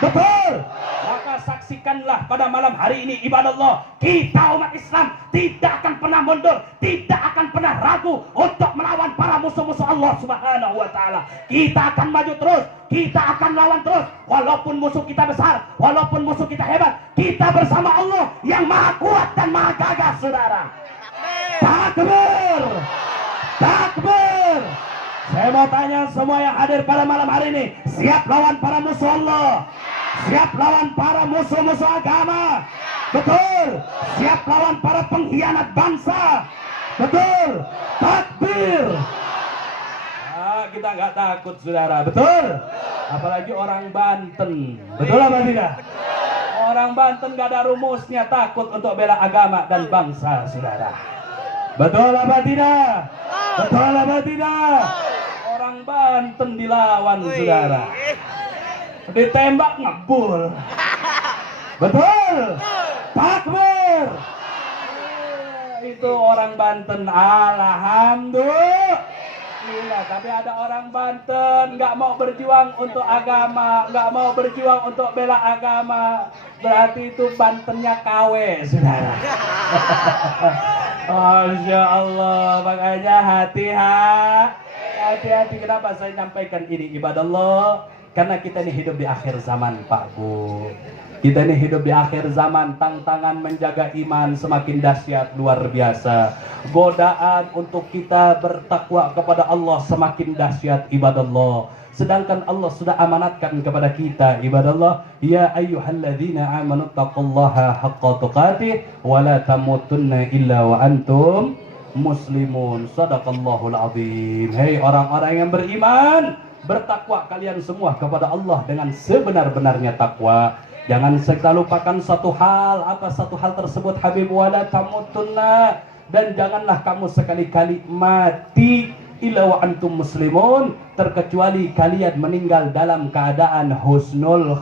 Betul. Maka saksikanlah pada malam hari ini ibadah Allah, kita umat Islam tidak akan pernah mundur, tidak akan pernah ragu untuk melawan para musuh-musuh Allah Subhanahu wa taala. Kita akan maju terus, kita akan lawan terus. Walaupun musuh kita besar, walaupun musuh kita hebat, kita bersama Allah yang maha kuat dan maha gagah, saudara. Takbir. Takbir. Saya mau tanya semua yang hadir pada malam hari ini, siap lawan para musuh Allah? Siap lawan para musuh-musuh agama? Betul. Siap lawan para pengkhianat bangsa? Betul. Takbir. Kita nggak takut, saudara. Betul. Apalagi orang Banten. Betul apa tidak? Orang Banten nggak ada rumusnya takut untuk bela agama dan bangsa, saudara. Betul apa tidak? Betul apa tidak? Orang Banten dilawan, saudara. Ditembak ngebul. Betul. Takbir. Itu orang Banten. Alhamdulillah. Tapi ada orang Banten nggak mau berjuang untuk agama, nggak mau berjuang untuk bela agama. Berarti itu Bantennya KW, saudara. Masya Allah. Makanya hati-hati. Kenapa saya nyampaikan ini ibadah Allah? Karena kita ini hidup di akhir zaman, Pak Bu. Kita ini hidup di akhir zaman, tantangan menjaga iman semakin dahsyat, luar biasa. Godaan untuk kita bertakwa kepada Allah semakin dahsyat, ibadah Allah. Sedangkan Allah sudah amanatkan kepada kita, ibadah Allah, ya ayyuhalladzina amanu taqullaha haqqa tuqatih wa la tamutunna illa wa antum muslimun. Shadaqallahul azim. Hei orang-orang yang beriman, bertakwa kalian semua kepada Allah dengan sebenar-benarnya takwa. Jangan kita lupakan satu hal. Apa satu hal tersebut, Habib? Wala tamutunna. Dan janganlah kamu sekali-kali mati illa wa antum muslimun, terkecuali kalian meninggal dalam keadaan husnul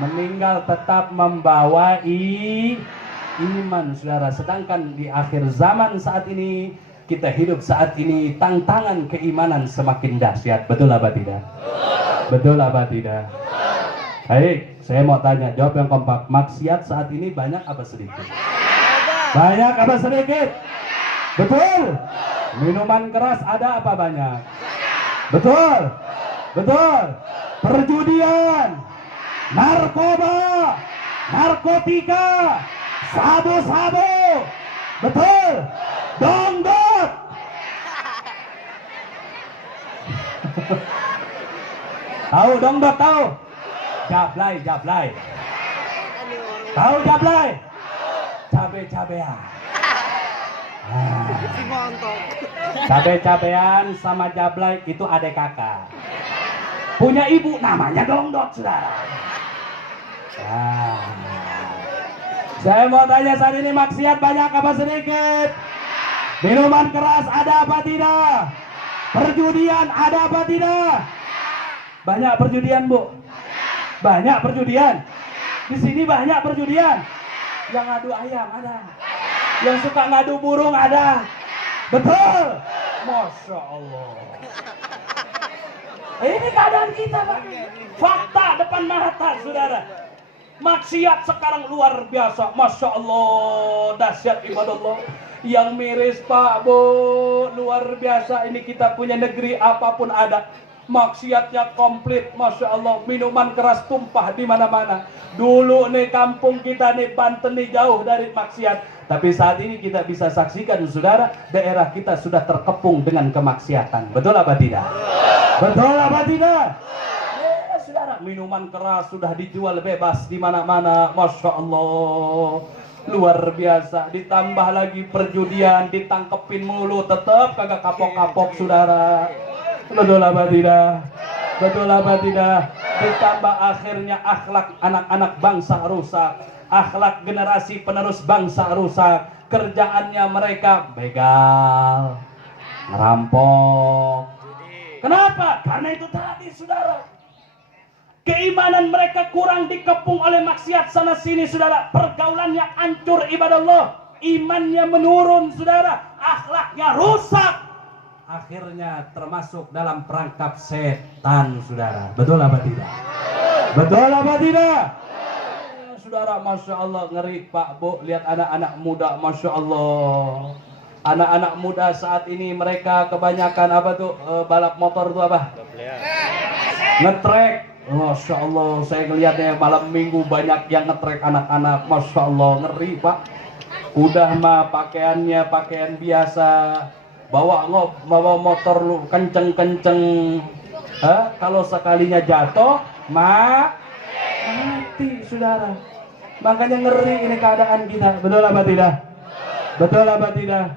meninggal tetap membawa iman, saudara. Sedangkan di akhir zaman saat ini, kita hidup saat ini, tantangan keimanan semakin dahsyat. Betul apa tidak? Betul apa tidak? Baik, saya mau tanya, jawab yang kompak. Maksiat saat ini banyak apa sedikit? Banyak apa sedikit? Betul. Minuman keras ada apa banyak? Betul. Betul. Perjudian, narkoba, narkotika, sabu-sabu. Betul. Dongdot. Tahu dongdot, tahu? Jablay. Tahu jablay? Cabe-cabean. Cabe-cabean sama jablay itu adik kakak. Punya ibu namanya dongdot, saudara. Saya mau tanya saat ini, maksiat banyak apa sedikit? Minuman keras ada apa tidak? Perjudian ada apa tidak? Banyak perjudian, Bu. Banyak perjudian. Di sini banyak perjudian. Yang ngadu ayam ada. Yang suka ngadu burung ada. Betul. Masya Allah. Ini keadaan kita, Pak. Fakta depan mata, saudara. Maksiat sekarang luar biasa. Masya Allah. Dahsyat ibadah Allah. Yang miris, Pak Bu, luar biasa. Ini kita punya negeri, apapun ada. Maksiatnya komplit, Masya Allah. Minuman keras tumpah di mana-mana. Dulu nih kampung kita nih, Banten nih, jauh dari maksiat. Tapi saat ini kita bisa saksikan, saudara, daerah kita sudah terkepung dengan kemaksiatan. Betul apa tidak? Betul apa tidak? Saudara, minuman keras sudah dijual bebas di mana-mana. Masya Allah. Luar biasa. Ditambah lagi perjudian, ditangkepin mulu, tetap kagak kapok-kapok, saudara. Betul apa tidak? Betul apa tidak? Ditambah akhirnya akhlak anak-anak bangsa rusak. Akhlak generasi penerus bangsa rusak. kerjaannya mereka begal, ngerampok. Kenapa? Karena itu tadi saudara, keimanan mereka kurang dikepung oleh maksiat sana sini saudara, pergaulannya hancur ibadah Allah, imannya menurun saudara, akhlaknya rusak, akhirnya termasuk dalam perangkap setan saudara. Betul apa tidak? Betul apa tidak? Saudara, Masya Allah, ngeri Pak Bu, lihat anak-anak muda, Masya Allah. Anak-anak muda saat ini mereka kebanyakan apa tuh, balap motor tuh apa? Ngetrek. Masya Allah, saya ngelihatnya malam minggu banyak yang ngetrek anak-anak. Masya Allah, ngeri Pak. Udah mah pakaiannya pakaian biasa, bawa motor lu kenceng-kenceng. Kalau sekalinya jatuh, mati saudara. Makanya ngeri ini keadaan kita. Betul apa tidak? Betul apa tidak?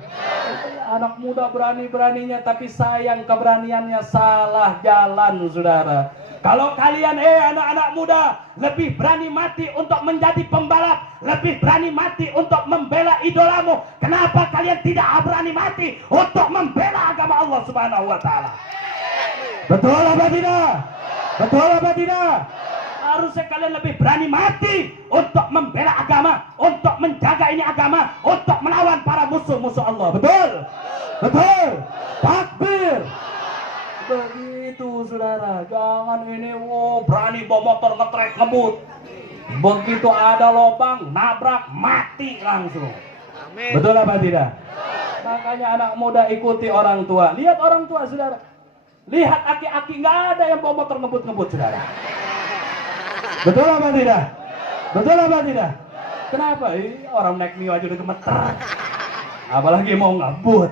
Anak muda berani-beraninya, tapi sayang keberaniannya salah jalan saudara. Kalau kalian anak-anak muda lebih berani mati untuk menjadi pembalap, lebih berani mati untuk membela idolamu, kenapa kalian tidak berani mati untuk membela agama Allah Subhanahu wa taala? Betul apa tidak? Betul apa tidak? Harusnya kalian lebih berani mati untuk membela agama, untuk menjaga ini agama, untuk melawan para musuh-musuh Allah. Betul? Betul? Takbir. Begitu saudara, jangan ini berani bawa motor ngetrek ngebut. Begitu ada lubang, nabrak, mati langsung. Amin. Betul apa tidak? Makanya anak muda ikuti orang tua. Lihat orang tua saudara. Lihat aki-aki, nggak ada yang bawa motor ngebut-ngebut saudara. Betul apa tidak? Betul apa tidak? Kenapa? Orang naik Mio aja udah gemeter, apalagi mau ngebut.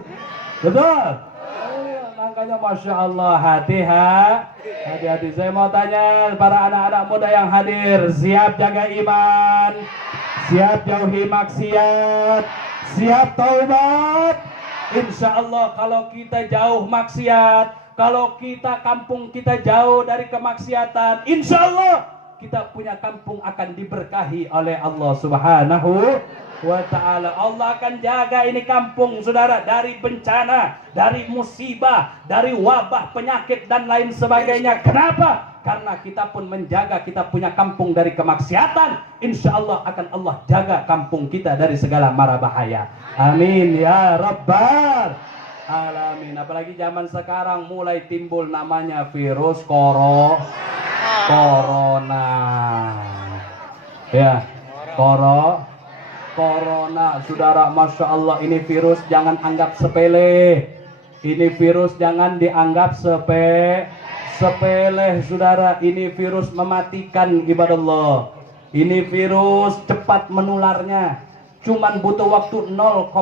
Betul? Makanya Masya Allah, hati-hati. Saya mau tanya para anak-anak muda yang hadir, siap jaga iman, siap jauhi maksiat, siap taubat. Insya Allah kalau kita jauh maksiat, kalau kita kampung kita jauh dari kemaksiatan, insya Allah kita punya kampung akan diberkahi oleh Allah Subhanahu wa ta'ala. Allah akan jaga ini kampung saudara dari bencana, dari musibah, dari wabah, penyakit dan lain sebagainya. Kenapa? Karena kita pun menjaga kita punya kampung dari kemaksiatan. Insya Allah akan Allah jaga kampung kita dari segala mara bahaya. Amin ya Rabbal alamin. Apalagi zaman sekarang mulai timbul namanya virus corona. Ya, corona, saudara, Masya Allah, ini virus jangan anggap sepele. Ini virus jangan dianggap sepele, saudara. Ini virus mematikan ibadah Allah. Ini virus cepat menularnya. Cuman butuh waktu 0,5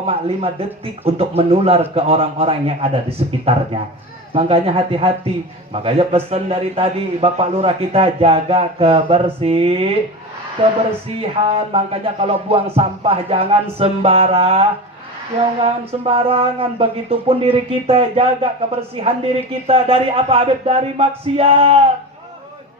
detik untuk menular ke orang-orang yang ada di sekitarnya. Makanya hati-hati. Makanya pesan dari tadi Bapak Lurah kita, jaga kebersihan. Makanya kalau buang sampah jangan sembarangan. Begitupun diri kita, jaga kebersihan diri kita dari apa Habib? Dari maksiat.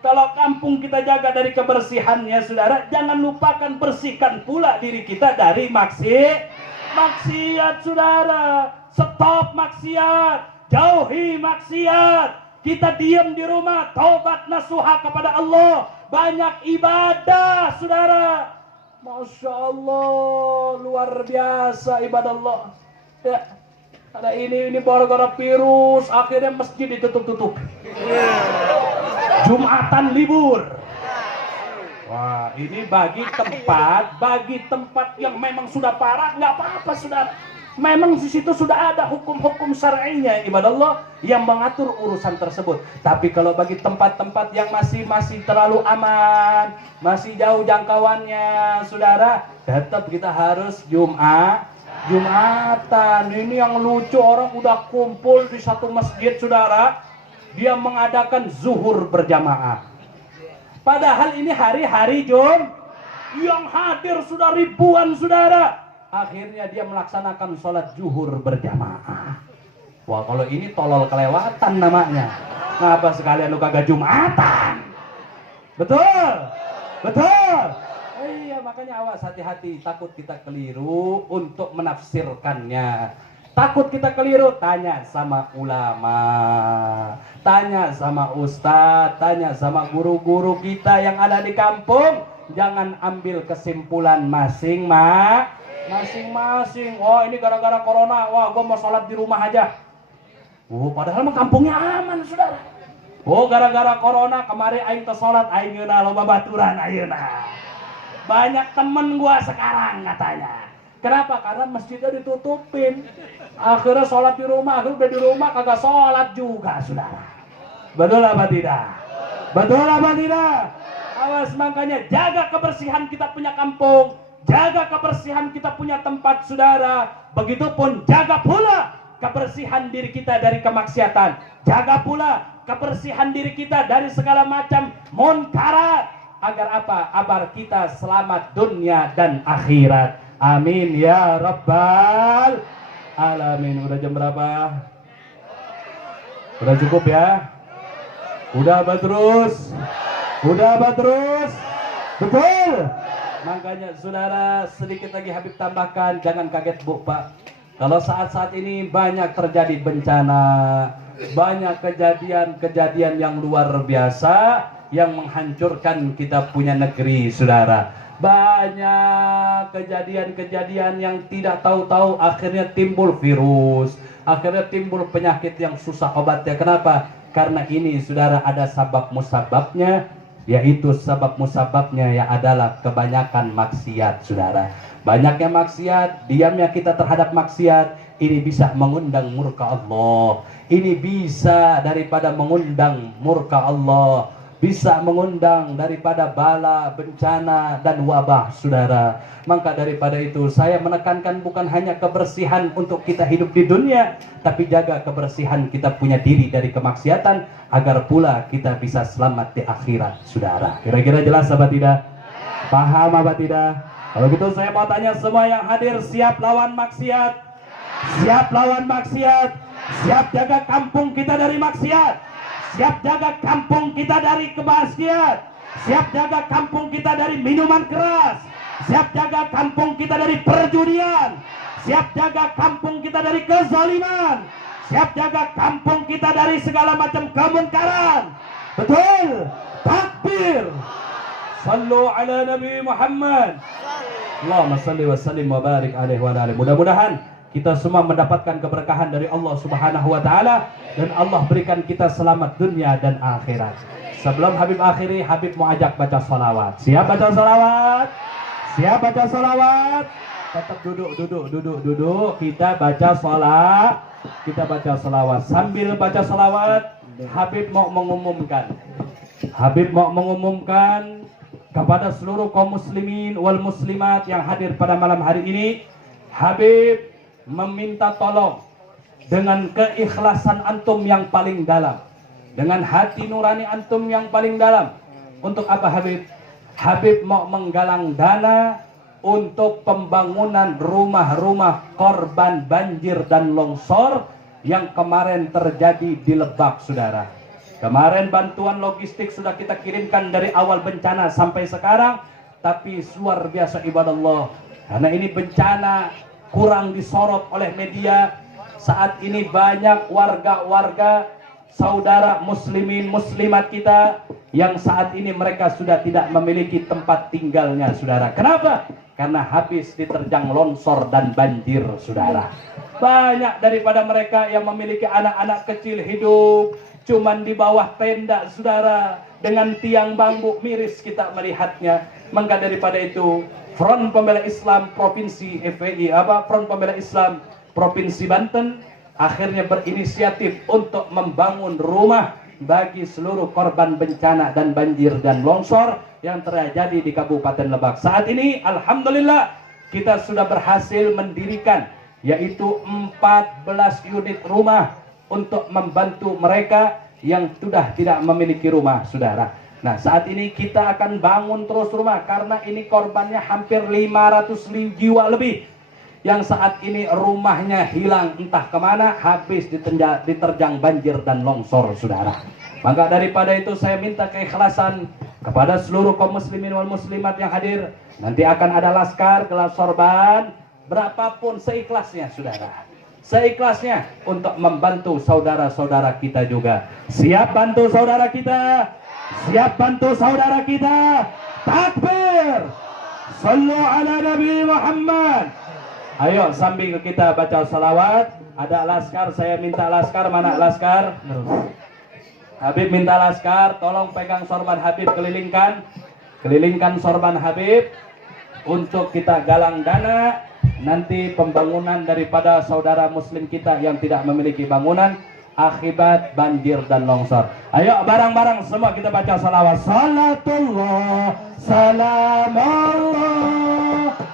Kalau kampung kita jaga dari kebersihannya saudara, jangan lupakan bersihkan pula diri kita dari maksiat saudara. Stop maksiat. Jauhi maksiat. Kita diam di rumah, taubat nasuha kepada Allah, banyak ibadah saudara. Masya Allah, luar biasa ibadah Allah. Ya, ada ini gara-gara virus akhirnya masjid ditutup. Jumatan libur. Wah, ini bagi tempat yang memang sudah parah, nggak apa-apa saudara. Memang di situ sudah ada hukum-hukum syar'inya ibadah Allah yang mengatur urusan tersebut. Tapi kalau bagi tempat-tempat yang masih terlalu aman, masih jauh jangkauannya, saudara, tetap kita harus Jumatan. Ini yang lucu, orang udah kumpul di satu masjid, saudara, dia mengadakan zuhur berjamaah. Padahal ini hari-hari yang hadir sudah ribuan, saudara. Akhirnya dia melaksanakan sholat zuhur berjamaah. Wah, kalau ini tolol kelewatan namanya. Kenapa sekalian lu kagak Jumatan? Betul. Iya, makanya awas hati-hati, takut kita keliru untuk menafsirkannya. Takut kita keliru, tanya sama ulama, tanya sama ustadz, tanya sama guru-guru kita yang ada di kampung. Jangan ambil kesimpulan masing-masing. Wah, ini gara-gara corona, wah gua mau sholat di rumah aja. Oh, padahal mah kampungnya aman, saudara. Oh, gara-gara corona kemarin aing teh sholat, aing ngeuna loba baturan ayeuna. Banyak temen gua sekarang katanya. Kenapa? Karena masjidnya ditutupin. Akhirnya sholat di rumah, akhirnya udah di rumah kagak sholat juga, saudara. Betul apa tidak? Betul apa tidak? Awas, makanya jaga kebersihan kita punya kampung, jaga kebersihan kita punya tempat, saudara. Begitupun jaga pula kebersihan diri kita dari kemaksiatan, jaga pula kebersihan diri kita dari segala macam munkarat. Agar apa? Agar kita selamat dunia dan akhirat. Amin ya rabbal alamin. Udah jam berapa? Udah cukup ya? Udah apa terus? Udah apa terus? Betul. Makanya saudara, sedikit lagi Habib tambahkan, jangan kaget Bu Pak. Kalau saat-saat ini banyak terjadi bencana, banyak kejadian-kejadian yang luar biasa yang menghancurkan kita punya negeri, saudara. Banyak kejadian-kejadian yang tidak tahu-tahu akhirnya timbul virus, akhirnya timbul penyakit yang susah obatnya. Kenapa? Karena ini, saudara, ada sabab musababnya, yaitu sabab musababnya ya adalah kebanyakan maksiat, saudara. Banyaknya maksiat, diamnya kita terhadap maksiat, ini bisa mengundang murka Allah. Ini bisa daripada mengundang murka Allah, bisa mengundang daripada bala, bencana, dan wabah, saudara. Maka daripada itu saya menekankan bukan hanya kebersihan untuk kita hidup di dunia, tapi jaga kebersihan kita punya diri dari kemaksiatan, agar pula kita bisa selamat di akhirat, saudara. Kira-kira jelas apa tidak? Paham apa tidak? Kalau gitu saya mau tanya semua yang hadir, siap lawan maksiat? Siap lawan maksiat? Siap jaga kampung kita dari maksiat? Siap jaga kampung kita dari kemaksiat? Siap jaga kampung kita dari minuman keras? Siap jaga kampung kita dari perjudian? Siap jaga kampung kita dari kezaliman? Siap jaga kampung kita dari segala macam kemunkaran? Betul? Takbir! Sallu ala Nabi Muhammad. Allahumma salli wa sallim wa barik alaihi wa alihi. Mudah-mudahan kita semua mendapatkan keberkahan dari Allah Subhanahu wa taala, dan Allah berikan kita selamat dunia dan akhirat. Sebelum Habib akhiri, Habib mau ajak baca salawat. Siap baca salawat? Siap baca salawat? Tetap duduk. Kita baca salat, kita baca salawat. Sambil baca salawat, Habib mau mengumumkan. Kepada seluruh kaum muslimin wal muslimat yang hadir pada malam hari ini, Habib meminta tolong dengan keikhlasan antum yang paling dalam, dengan hati nurani antum yang paling dalam. Untuk apa Habib? Habib mau menggalang dana untuk pembangunan rumah-rumah korban banjir dan longsor yang kemarin terjadi di Lebak, saudara. Kemarin bantuan logistik sudah kita kirimkan dari awal bencana sampai sekarang, tapi luar biasa ibadallah. Karena ini bencana kurang disorot oleh media. Saat ini banyak warga-warga saudara muslimin muslimat kita yang saat ini mereka sudah tidak memiliki tempat tinggalnya, saudara. Kenapa? Karena habis diterjang longsor dan banjir, saudara. Banyak daripada mereka yang memiliki anak-anak kecil hidup cuman di bawah tenda, saudara, dengan tiang bambu miris kita melihatnya. Maka daripada itu, Front Pembela Islam Provinsi FPI, Front Pembela Islam Provinsi Banten akhirnya berinisiatif untuk membangun rumah bagi seluruh korban bencana dan banjir dan longsor yang terjadi di Kabupaten Lebak. Saat ini alhamdulillah kita sudah berhasil mendirikan yaitu 14 unit rumah untuk membantu mereka yang sudah tidak memiliki rumah, saudara. Nah, saat ini kita akan bangun terus rumah karena ini korbannya hampir 500 jiwa lebih yang saat ini rumahnya hilang entah kemana, habis diterjang banjir dan longsor, saudara. Maka daripada itu saya minta keikhlasan Kepada seluruh kaum muslimin wal muslimat yang hadir, nanti akan ada laskar kelas sorban, berapapun seikhlasnya saudara. Seikhlasnya untuk membantu saudara-saudara kita juga. Siap bantu saudara kita? Siap bantu saudara kita? Takbir! Sallu ala Nabi Muhammad. Ayo sambil kita baca salawat. Ada laskar, saya minta laskar. Mana laskar? Habib minta laskar, tolong pegang sorban Habib, kelilingkan sorban Habib untuk kita galang dana nanti pembangunan daripada saudara muslim kita yang tidak memiliki bangunan akibat banjir dan longsor. Ayo bareng-bareng semua kita baca salawat. Salatullah salamullah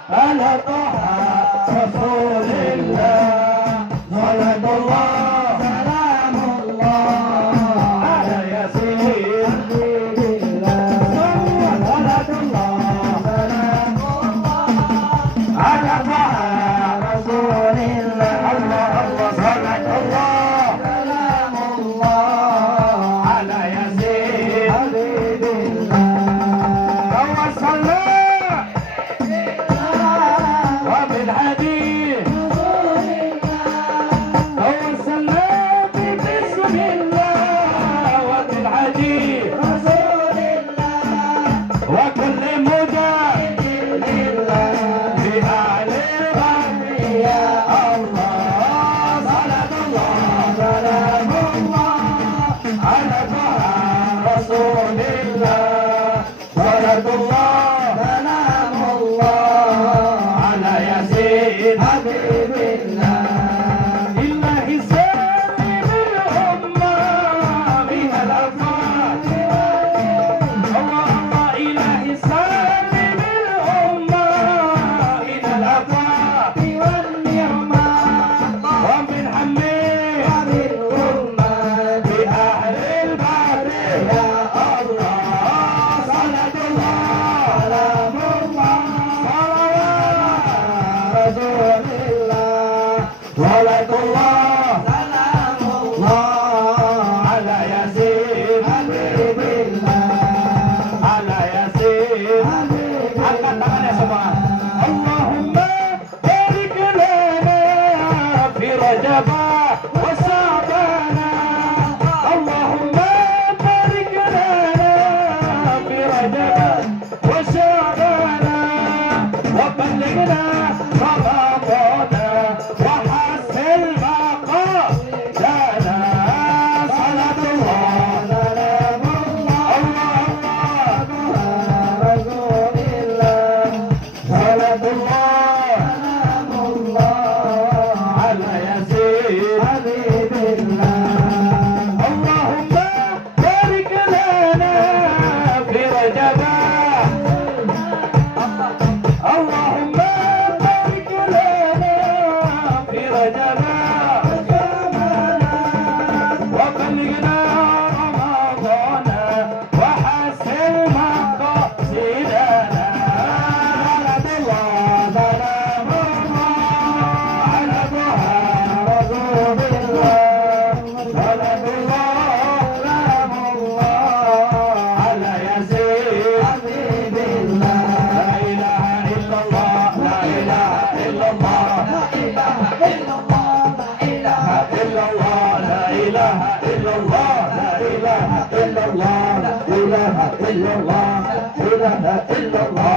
ala Taha Rasulillah. Salatullah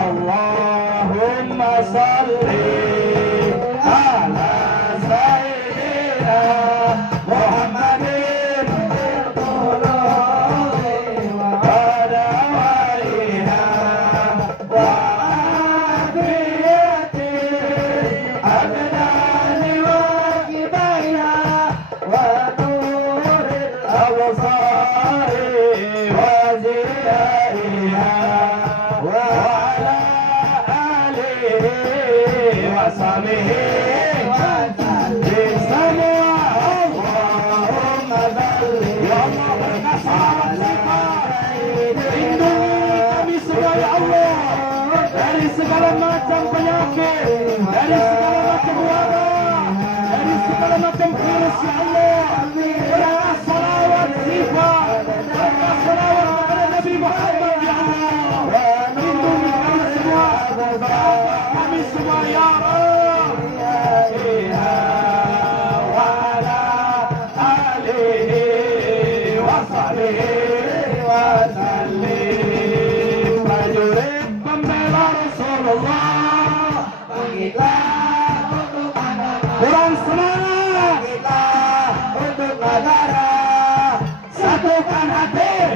Allahumma salli ala Sayyidina Muhammadin wa dawaiha wa afiyati abdani wa kibaiha wa nuril absari wa ziyaiha dari segala macam penyakit, dari segala macam wabah, dari segala macam virus ya Allah. Berkah salawat sifat, berkah salawat kepada Nabi Muhammad ya Allah.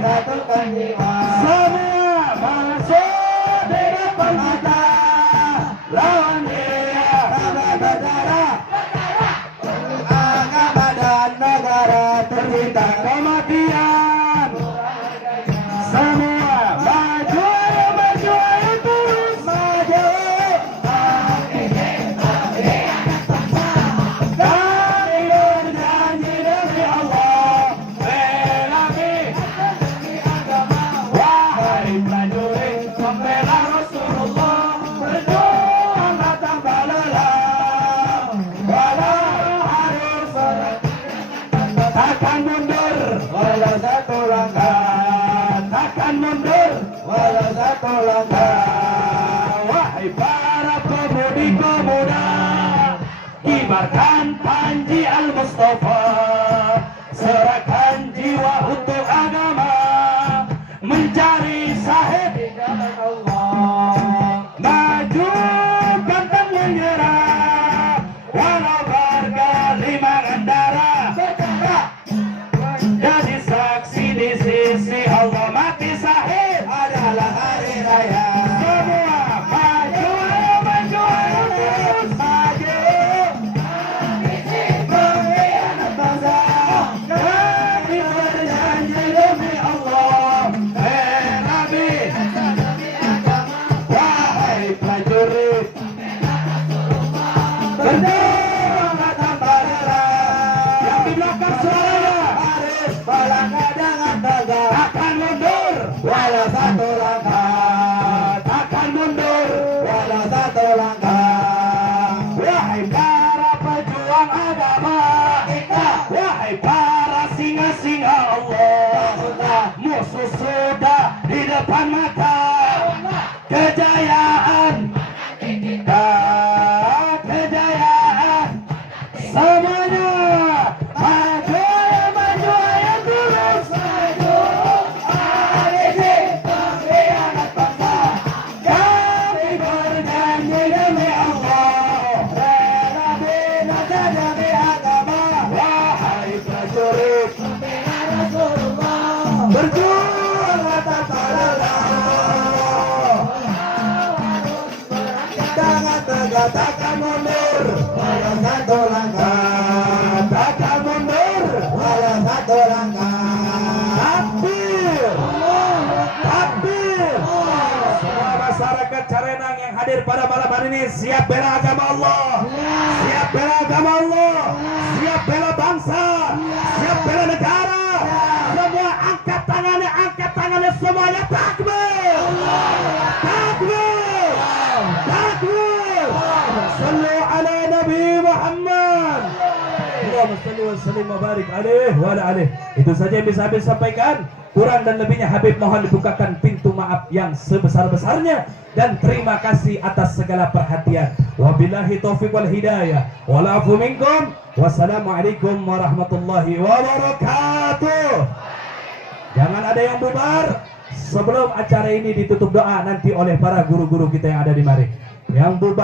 satukan jiwa. Semua masuk di depan mata, lawan dia Tanah berdarah, agama dan negara terbintang kematian. Semua maju terus maju. kami berjanji demi Allah melati wahai prajurit pembela Rasulullah berjuang tanpa lelah walau harus takkan mundur Walau satu langkah, takkan mundur walau satu langkah. wahai para pemudi-pemuda kibarkan panji Al-Mustafa serahkan jiwa untuk agama mencari sahib Di jalan Allah, maju pantang menyerah walau bergelimang darah jadi saksi di sisi Allah mati sahib adalah hari raya. semua maju terus maju Pengkhianat bangsa, kami berjanji demi Allah Nabi wahai prajurit berjuang tanpa lelah yang di belakang suaranya harus melangkah dengan tegar. takkan mundur Walau satu langkah, takkan mundur walau satu langkah. wahai para pejuang agama wahai para singa-singa Allah musuh sudah di depan mata kejayaan kejayaan semuanya maju terus maju Pengkhianat bangsa, kami berjanji demi Allah rela binasa demi agama. wahai prajurit Bela Rasulullah, berjuang tanpa lelah. Dengan tegar takkan mundur, walau satu langkah. takkan mundur Walau satu langkah. takbir takbir semua masyarakat Carenang yang hadir pada malam hari ini siap bela agama Allah siap bela agama Allah siap bela bangsa siap bela negara semua angkat tangannya semuanya takbir takbir takbir sallu ala Nabi Muhammad Allahumma salli wa sallim wa barik alaih wa ala alaih. Itu saja yang bisa Habib sampaikan. Kurang dan lebihnya Habib mohon dibukakan pintu maaf yang sebesar-besarnya dan terima kasih atas segala perhatian. Wabillahi taufiq wal hidayah. Wal afu minkum. Wassalamualaikum warahmatullahi wabarakatuh. Jangan ada yang bubar sebelum acara ini ditutup doa nanti oleh para guru-guru kita yang ada di mari. Yang bubar